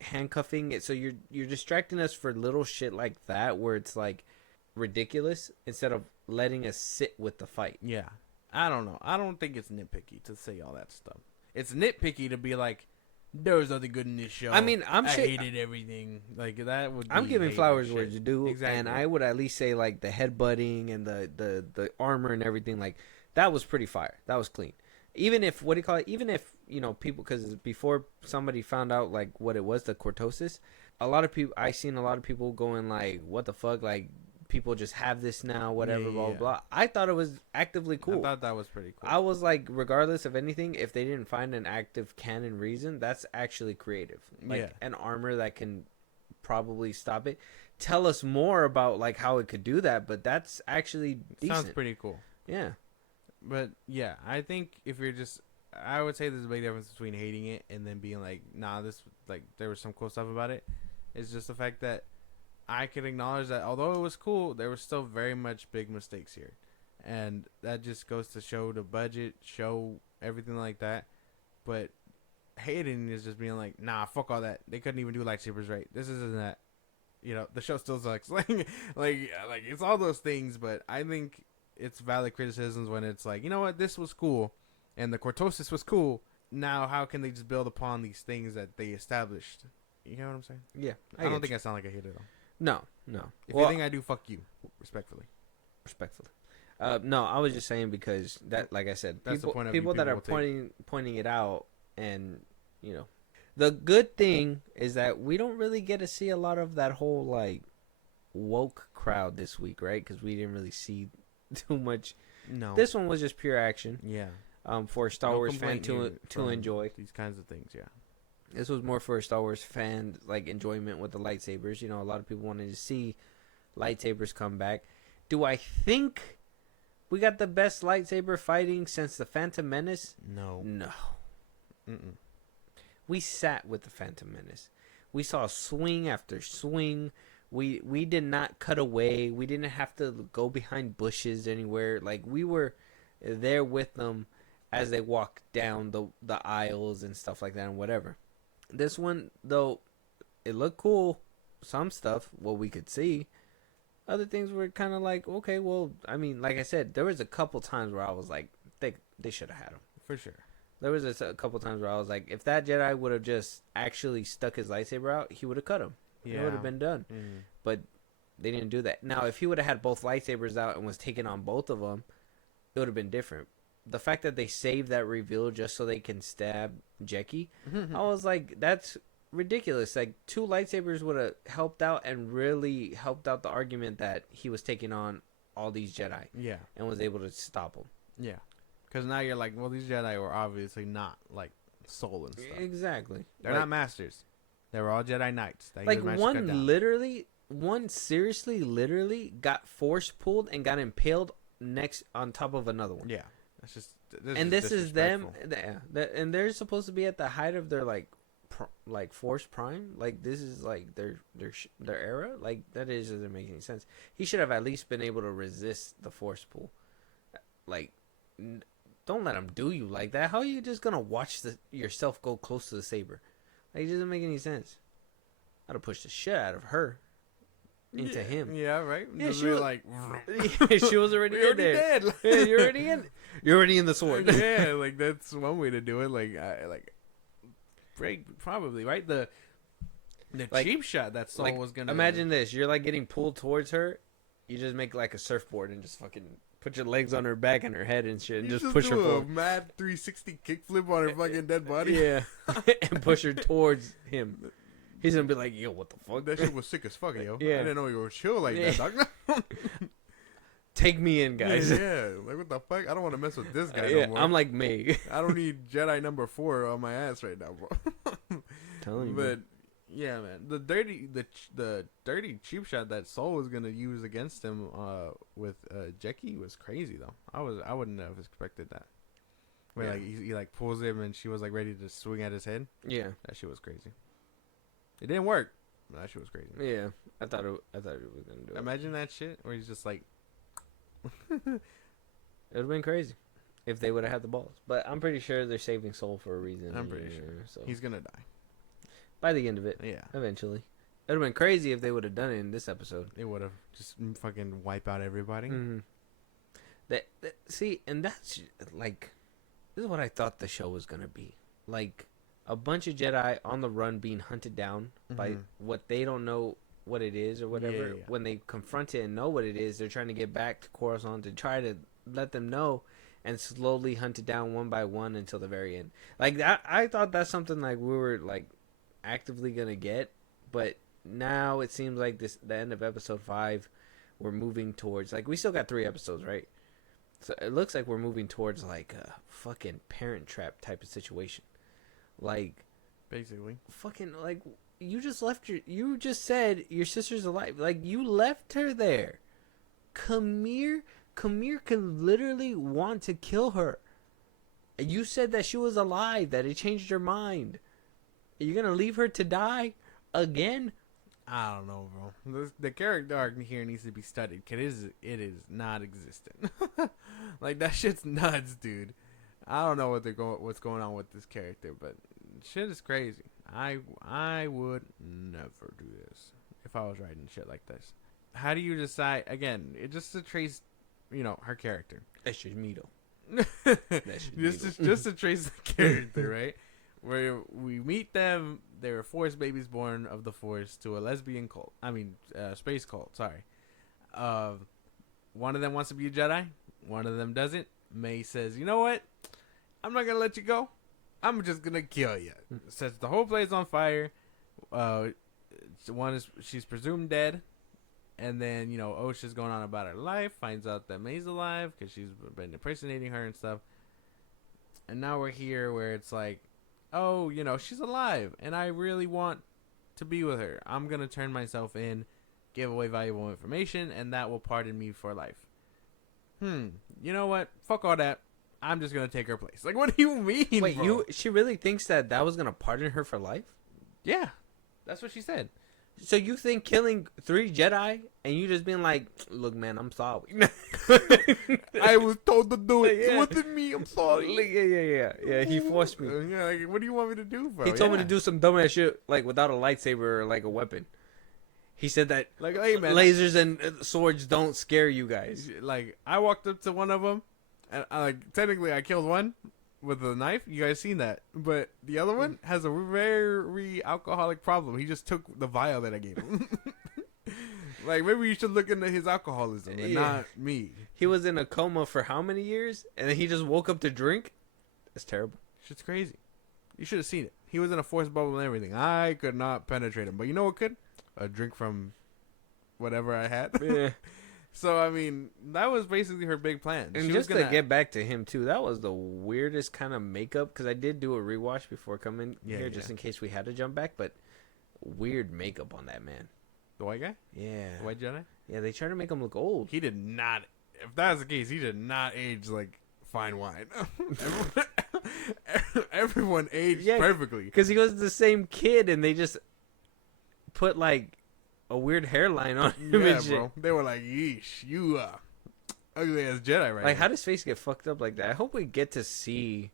handcuffing. So you're distracting us for little shit like that, where it's like ridiculous, instead of letting us sit with the fight. Yeah. I don't know. I don't think it's nitpicky to say all that stuff. It's nitpicky to be like, there was nothing good in this show. I mean, I hated everything. Like, that would be I'm giving flowers where you do. Exactly. And I would at least say, like, the headbutting and the armor and everything, like, that was pretty fire. That was clean. Even if, even if, people, because before somebody found out, like, what it was, the cortosis, I seen a lot of people going, like, what the fuck, like, people just have this now, whatever, blah, blah. I thought it was actively cool. I thought that was pretty cool. I was like, regardless of anything, if they didn't find an active canon reason, that's actually creative. Like, an armor that can probably stop it. Tell us more about, like, how it could do that, but that's actually decent. Sounds pretty cool. Yeah. But, yeah, I think if you're just... I would say there's a big difference between hating it and then being like, nah, this... Like, there was some cool stuff about it. It's just the fact that I can acknowledge that although it was cool, there was still very much big mistakes here. And that just goes to show the budget, show everything like that. But hating is just being like, nah, fuck all that. They couldn't even do lightsabers right. This isn't that. the show still sucks. Like it's all those things, but I think it's valid criticisms when it's like, you know what, this was cool, and the cortosis was cool. Now, how can they just build upon these things that they established? You know what I'm saying? Yeah. I don't think I sound like a hater, though. No. If you think I do, fuck you. Respectfully. No, I was just saying because that, like I said, That's the point of people that are pointing it out, and, the good thing is that we don't really get to see a lot of that whole, like, woke crowd this week, right? Because we didn't really see too much. No. This one was just pure action. Yeah. For a Star Wars fan to enjoy these kinds of things. Yeah. This was more for a Star Wars fan, like, enjoyment with the lightsabers. A lot of people wanted to see lightsabers come back. Do I think we got the best lightsaber fighting since the Phantom Menace? No. Mm-mm. We sat with the Phantom Menace. We saw swing after swing. We did not cut away. We didn't have to go behind bushes anywhere. Like, we were there with them as they walked down the aisles and stuff like that and whatever. This one, though, it looked cool. Some stuff, what we could see. Other things were kind of like, okay, well, I mean, like I said, there was a couple times where I was like, they should have had him. For sure. There was a couple times where I was like, if that Jedi would have just actually stuck his lightsaber out, he would have cut him. Yeah. It would have been done. Mm. But they didn't do that. Now, if he would have had both lightsabers out and was taking on both of them, it would have been different. The fact that they saved that reveal just so they can stab Jackie, I was like, that's ridiculous. Like, 2 lightsabers would have helped out and really helped out the argument that he was taking on all these Jedi. Yeah. And was able to stop them. Yeah. Because now you're like, well, these Jedi were obviously not, like, soul and stuff. Exactly. They're not masters. They were all Jedi Knights. Like, one seriously literally got force pulled and got impaled next on top of another one. Yeah. That's just... This is them. And they're supposed to be at the height of their, like force prime. Like, this is, like, their era. Like, doesn't make any sense. He should have at least been able to resist the force pull. Like... Don't let him do you like that. How are you just gonna watch yourself go close to the saber? Like, it doesn't make any sense. I'd have pushed the shit out of her into him. Yeah, right. Yeah, she was like, she was already in there. Dead. Yeah, you're already in. You're already in the sword. Yeah, like, that's one way to do it. Like break probably right. The cheap shot that Saul was gonna. Imagine this: you're like getting pulled towards her. You just make like a surfboard and just fucking put your legs on her back and her head and shit, and just push her forward. A mad 360 kickflip on her fucking dead body. Yeah, and push her towards him. He's gonna be like, "Yo, what the fuck?" That shit was sick as fuck, yo. Yeah. I didn't know you were chill like that, dog. Take me in, guys. Yeah, like, what the fuck? I don't want to mess with this guy no more. I'm like Meg. I don't need Jedi number 4 on my ass right now, bro. Telling you, but yeah, man, the dirty cheap shot that Saul was gonna use against him with Jackie was crazy though. I wouldn't have expected that. Where like he like pulls him and she was like ready to swing at his head. Yeah, that shit was crazy. It didn't work. That shit was crazy. Yeah, I thought it was gonna do it. Imagine that shit where he's just like. It would have been crazy if they would have had the balls. But I'm pretty sure they're saving Soul for a reason. I'm pretty sure. So he's gonna die by the end of it. Yeah, eventually. It would have been crazy if they would have done it in this episode. It would have just fucking wipe out everybody. Mm-hmm. See, and that's like, this is what I thought the show was gonna be. Like, a bunch of Jedi on the run being hunted down by what they don't know what it is or whatever. Yeah. When they confront it and know what it is, they're trying to get back to Coruscant to try to let them know and slowly hunt it down one by one until the very end. Like, I thought that's something like we were like actively gonna get, but now it seems like the end of episode 5, we're moving towards, like, we still got 3 episodes, right? So it looks like we're moving towards like a fucking Parent Trap type of situation. Like, basically, fucking, like, you just said your sister's alive. Like, you left her there. Kamir can literally want to kill her. You said that she was alive, that it changed your mind. Are you gonna leave her to die again? I don't know, bro. The character arc here needs to be studied, because it is not existent. Like, that shit's nuts, dude. I don't know what's going on with this character, but shit is crazy. I would never do this. if I was writing shit like this. How do you decide? Again, it just to trace, her character. That's just me just to trace the character, right? Where we meet them, they were Force babies born of the Force to a lesbian cult. Space cult. Sorry. One of them wants to be a Jedi. One of them doesn't. May says, "You know what? I'm not gonna let you go. I'm just gonna kill you." Sets the whole place on fire. She's presumed dead, and then Osha's going on about her life. Finds out that May's alive because she's been impersonating her and stuff. And now we're here where it's like, oh, she's alive, and I really want to be with her. I'm gonna turn myself in, give away valuable information, and that will pardon me for life. You know what? Fuck all that. I'm just gonna take her place. Like, what do you mean? Wait, bro? she really thinks that was gonna pardon her for life? Yeah, that's what she said. So you think killing 3 Jedi and you just being like, "Look, man, I'm sorry." I was told to do it. Yeah. It wasn't me. I'm sorry. Yeah. He forced me. Yeah, like, what do you want me to do, bro? He told me to do some dumbass shit, like without a lightsaber or like a weapon. He said that like, hey man, lasers and swords don't scare you guys. Like, I walked up to one of them, and technically I killed one with a knife. You guys seen that? But the other one has a very alcoholic problem. He just took the vial that I gave him. Like, maybe you should look into his alcoholism and not me. He was in a coma for how many years, and then he just woke up to drink. That's terrible. Shit's crazy. You should have seen it. He was in a force bubble and everything. I could not penetrate him, but you know what could? A drink from whatever I had. Yeah. So, I mean, that was basically her big plan. And just to get back to him, too, that was the weirdest kind of makeup, because I did do a rewatch before coming here, just in case we had to jump back, but weird makeup on that man. The white guy? Yeah. The white Jedi? Yeah, they try to make him look old. He did not, if that's the case, he did not age like fine wine. Everyone aged perfectly. Because he was the same kid, and they just put, like, a weird hairline on him and shit. Bro. They were like, yeesh, you ugly as Jedi right Like, now. how does face get fucked up like that? I hope we get to see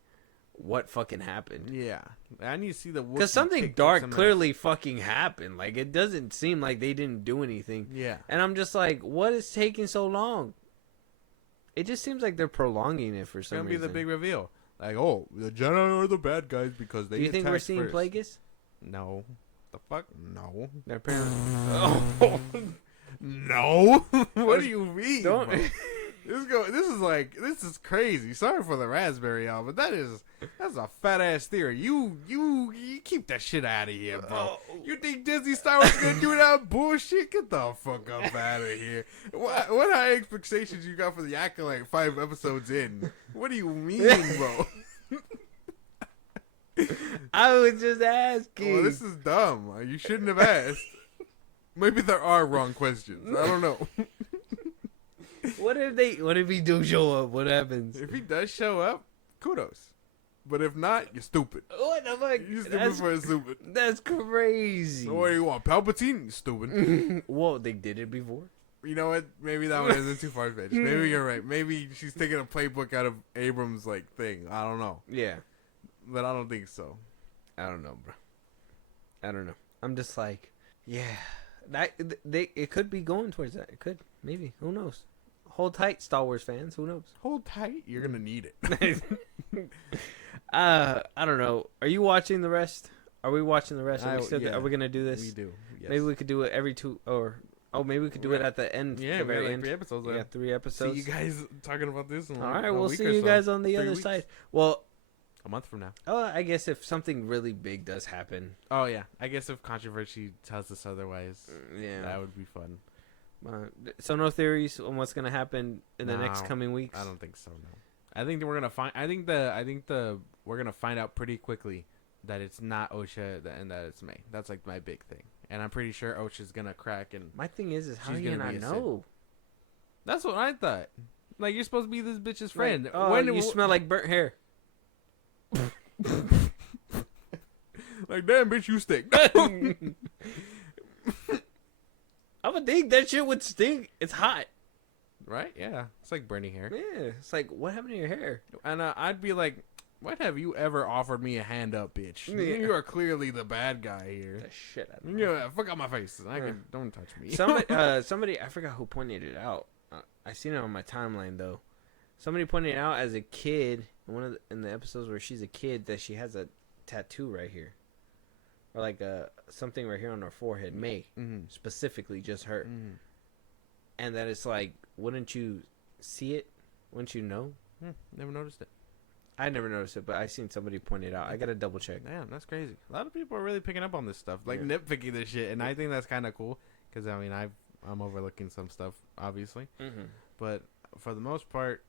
what fucking happened. Yeah. I need to see the... Because something dark clearly fucking happened. Like, it doesn't seem like they didn't do anything. Yeah. And I'm just like, what is taking so long? It just seems like they're prolonging it for some reason. It's going to be the big reveal. Like, oh, the Jedi are the bad guys because they Do you think we're attacked seeing first. Plagueis? No. The fuck? No. Their parents. Oh. No. What do you mean? Don't. Bro? This is crazy. Sorry for the raspberry, y'all, but that's a fat ass theory. You keep that shit out of here, bro. You think Disney Star Wars gonna do that bullshit? Get the fuck up out of here. What high expectations you got for the Acolyte 5 episodes in? What do you mean, bro? I was just asking. Well, this is dumb. You shouldn't have asked. Maybe there are wrong questions. I don't know. What if he do show up? What happens? If he does show up, kudos. But if not, you're stupid. What the fuck? You're stupid for stupid. That's crazy. What do you want? Palpatine? You stupid. Well, they did it before. You know what? Maybe that one isn't too far-fetched. Maybe you're right. Maybe she's taking a playbook out of Abrams' thing. I don't know. Yeah. But I don't think so. I don't know, bro. I don't know. I'm just like, yeah. It could be going towards that. It could. Maybe. Who knows? Hold tight, Star Wars fans. Who knows? Hold tight. You're going to need it. I don't know. Are you watching the rest? Are we watching the rest? Are we going to do this? We do. Yes. Maybe we could do it every 2 or... Oh, maybe we could do it at the end. Yeah, the we very have end. 3 episodes. Yeah, 3 episodes. See you guys talking about this in All right, a we'll week see or you so. guys on the 3 other weeks. side. Well... A month from now. Oh, I guess if something really big does happen. Oh, yeah. I guess if controversy tells us otherwise, yeah, that would be fun. So no theories on what's gonna happen in the next coming weeks. I don't think so. No. I think that we're gonna find. We're gonna find out pretty quickly that it's not OSHA and that it's May. That's like my big thing, and I'm pretty sure OSHA's gonna crack. And my thing is how she's do you gonna not be a know? That's what I thought. Like, you're supposed to be this bitch's friend. Like, oh, you smell like burnt hair. Like, damn, bitch, you stink. I would think that shit would stink. It's hot. Right? Yeah. It's like burning hair. Yeah. It's like, what happened to your hair? And I'd be like, When have you ever offered me a hand up, bitch? Yeah. You are clearly the bad guy here. The shit out of me. Yeah, fuck out my face. Don't touch me. Somebody, I forgot who pointed it out. I seen it on my timeline though. Somebody pointed out as a kid in the episodes where she's a kid that she has a tattoo right here, or like something right here on her forehead. May specifically just her, and that it's like, wouldn't you see it? Wouldn't you know? Never noticed it. I never noticed it, but I seen somebody point it out. I gotta double check. Damn, that's crazy. A lot of people are really picking up on this stuff, like nitpicking this shit, and I think that's kind of cool. Because I mean, I'm overlooking some stuff, obviously, but for the most part,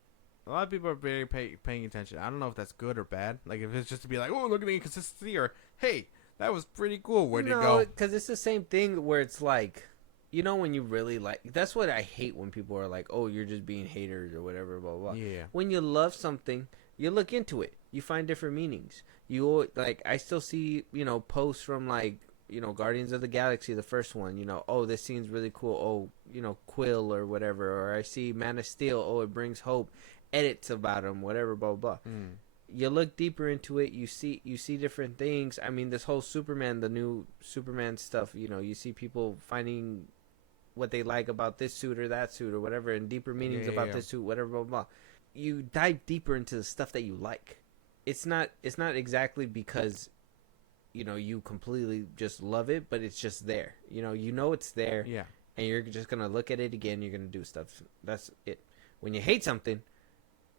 a lot of people are very paying attention. I don't know if that's good or bad. Like if it's just to be like, oh, look at the inconsistency, or hey, that was pretty cool. Where'd it go? Because it's the same thing where it's like, you know, when you really like, that's what I hate when people are like, oh, you're just being haters or whatever, blah blah. Yeah. When you love something, you look into it. You find different meanings. You like, I still see, you know, posts from like, you know, Guardians of the Galaxy, the first one, you know, oh, this scene's really cool. Oh, you know, Quill or whatever. Or I see Man of Steel. Oh, it brings hope. Edits about him, whatever, blah, blah. You look deeper into it. You see different things. I mean, this whole Superman, the new Superman stuff, you know, you see people finding what they like about this suit or that suit or whatever, and deeper meanings about this suit, whatever, blah, blah. You dive deeper into the stuff that you like. It's not exactly because, you know, you completely just love it, but it's just there. You know it's there. Yeah. And you're just going to look at it again. You're going to do stuff. That's it. When you hate something,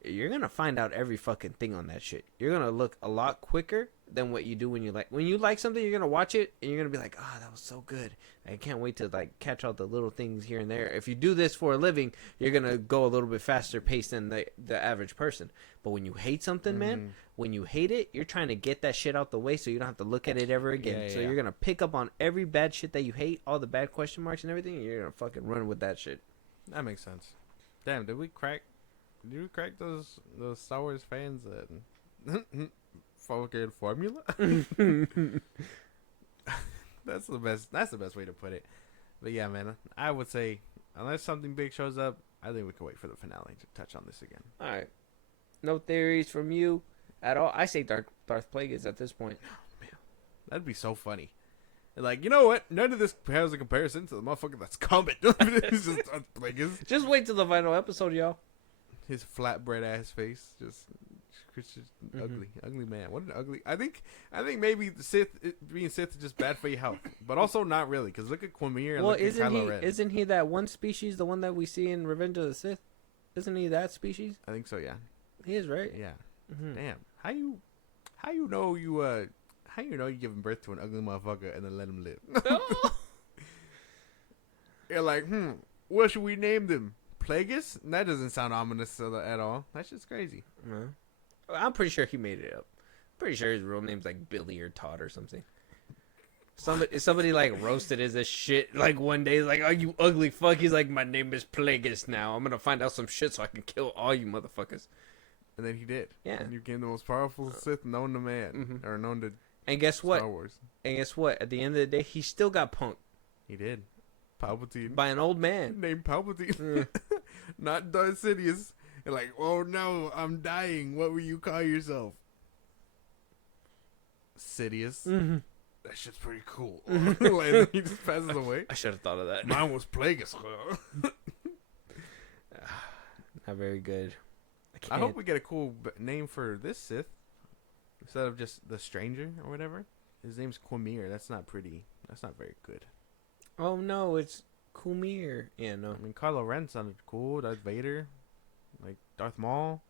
you're going to find out every fucking thing on that shit. You're going to look a lot quicker than what you do when you like. When you like something, you're going to watch it, and you're going to be like, oh, that was so good. I can't wait to, like, catch all the little things here and there. If you do this for a living, you're going to go a little bit faster paced than the average person. But when you hate something, man, when you hate it, you're trying to get that shit out the way so you don't have to look at it ever again. So you're going to pick up on every bad shit that you hate, all the bad question marks and everything, and you're going to fucking run with that shit. That makes sense. Damn, did we crack those Star Wars fans fucking formula? That's the best way to put it. But yeah, man, I would say unless something big shows up, I think we can wait for the finale to touch on this again. All right. No theories from you at all. I say Darth Plagueis at this point. Oh, man, that'd be so funny. Like, you know what? None of this has a comparison to the motherfucker that's coming. It's just Darth Plagueis. Just wait till the final episode, y'all. His flatbread ass face, just ugly man. What an ugly. I think maybe being Sith is just bad for your health, but also not really, because look at Quamir and look at Kylo Ren. Isn't he that one species, the one that we see in Revenge of the Sith? Isn't he that species? I think so. Yeah, he is, right? Yeah. Damn. How you know you giving birth to an ugly motherfucker and then let him live? You're like, what should we name them? Plagueis? That doesn't sound ominous at all. That's just crazy. No. I'm pretty sure he made it up. Pretty sure his real name's like Billy or Todd or something. Somebody like roasted his as shit like one day. He's like, oh, you ugly fuck. He's like, my name is Plagueis now. I'm gonna find out some shit so I can kill all you motherfuckers. And then he did. Yeah. And you became the most powerful Sith known to man. Or known to and guess what? Star Wars. And guess what? At the end of the day, he still got punked. He did. Palpatine. By an old man. Named Palpatine. Not Darth Sidious. And like, oh no, I'm dying. What will you call yourself? Sidious. That shit's pretty cool. Like, he just passes away. I should have thought of that. Mine was Plagueis. Not very good. I hope we get a cool name for this Sith instead of just the Stranger or whatever. His name's Quamir. That's not pretty. That's not very good. Oh no, it's Kumir. Yeah, no. I mean, Kylo Ren sounded cool. Darth Vader, like Darth Maul,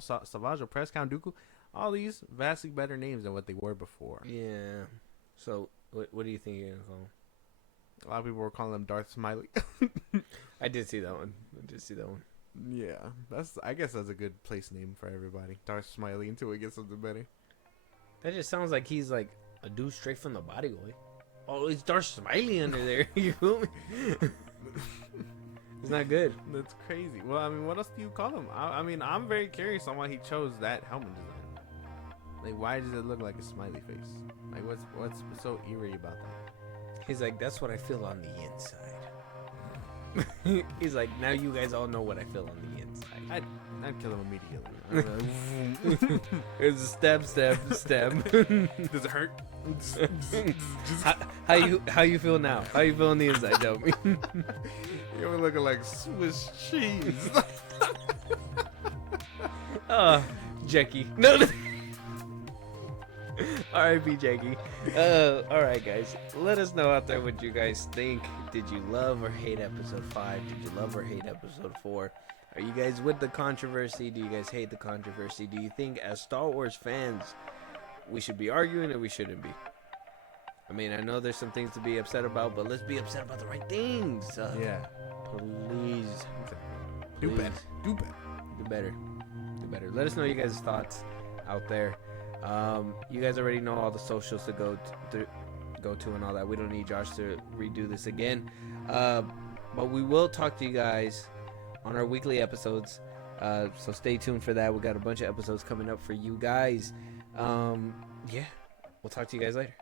Savage Opress, Count Dooku. All these vastly better names than what they were before. Yeah. So, what do you think you're gonna call him? A lot of people were calling him Darth Smiley. I did see that one. Yeah, I guess that's a good place name for everybody. Darth Smiley until we get something better. That just sounds like he's like a dude straight from the body boy. Oh, it's Darth Smiley under there. You feel me? It's not good. That's crazy. Well, I mean, what else do you call him? I mean, I'm very curious on why he chose that helmet design. Like, why does it look like a smiley face? Like, what's so eerie about that? He's like, that's what I feel on the inside. He's like, now you guys all know what I feel on the inside. I'd kill him immediately. It's a stab. Does it hurt? How you feel now? How you feel on the inside? Tell me. You're looking like Swiss cheese. Jackie. No. R.I.P. Jackie. All right, guys. Let us know out there what you guys think. Did you love or hate episode 5? Did you love or hate episode 4? Are you guys with the controversy? Do you guys hate the controversy? Do you think, as Star Wars fans, we should be arguing or we shouldn't be? I mean, I know there's some things to be upset about, but let's be upset about the right things. Yeah. Please. Do better. Do better. Let us know you guys' thoughts out there. You guys already know all the socials to go to and all that. We don't need Josh to redo this again. But we will talk to you guys on our weekly episodes. So stay tuned for that. We got a bunch of episodes coming up for you guys. Yeah. We'll talk to you guys later.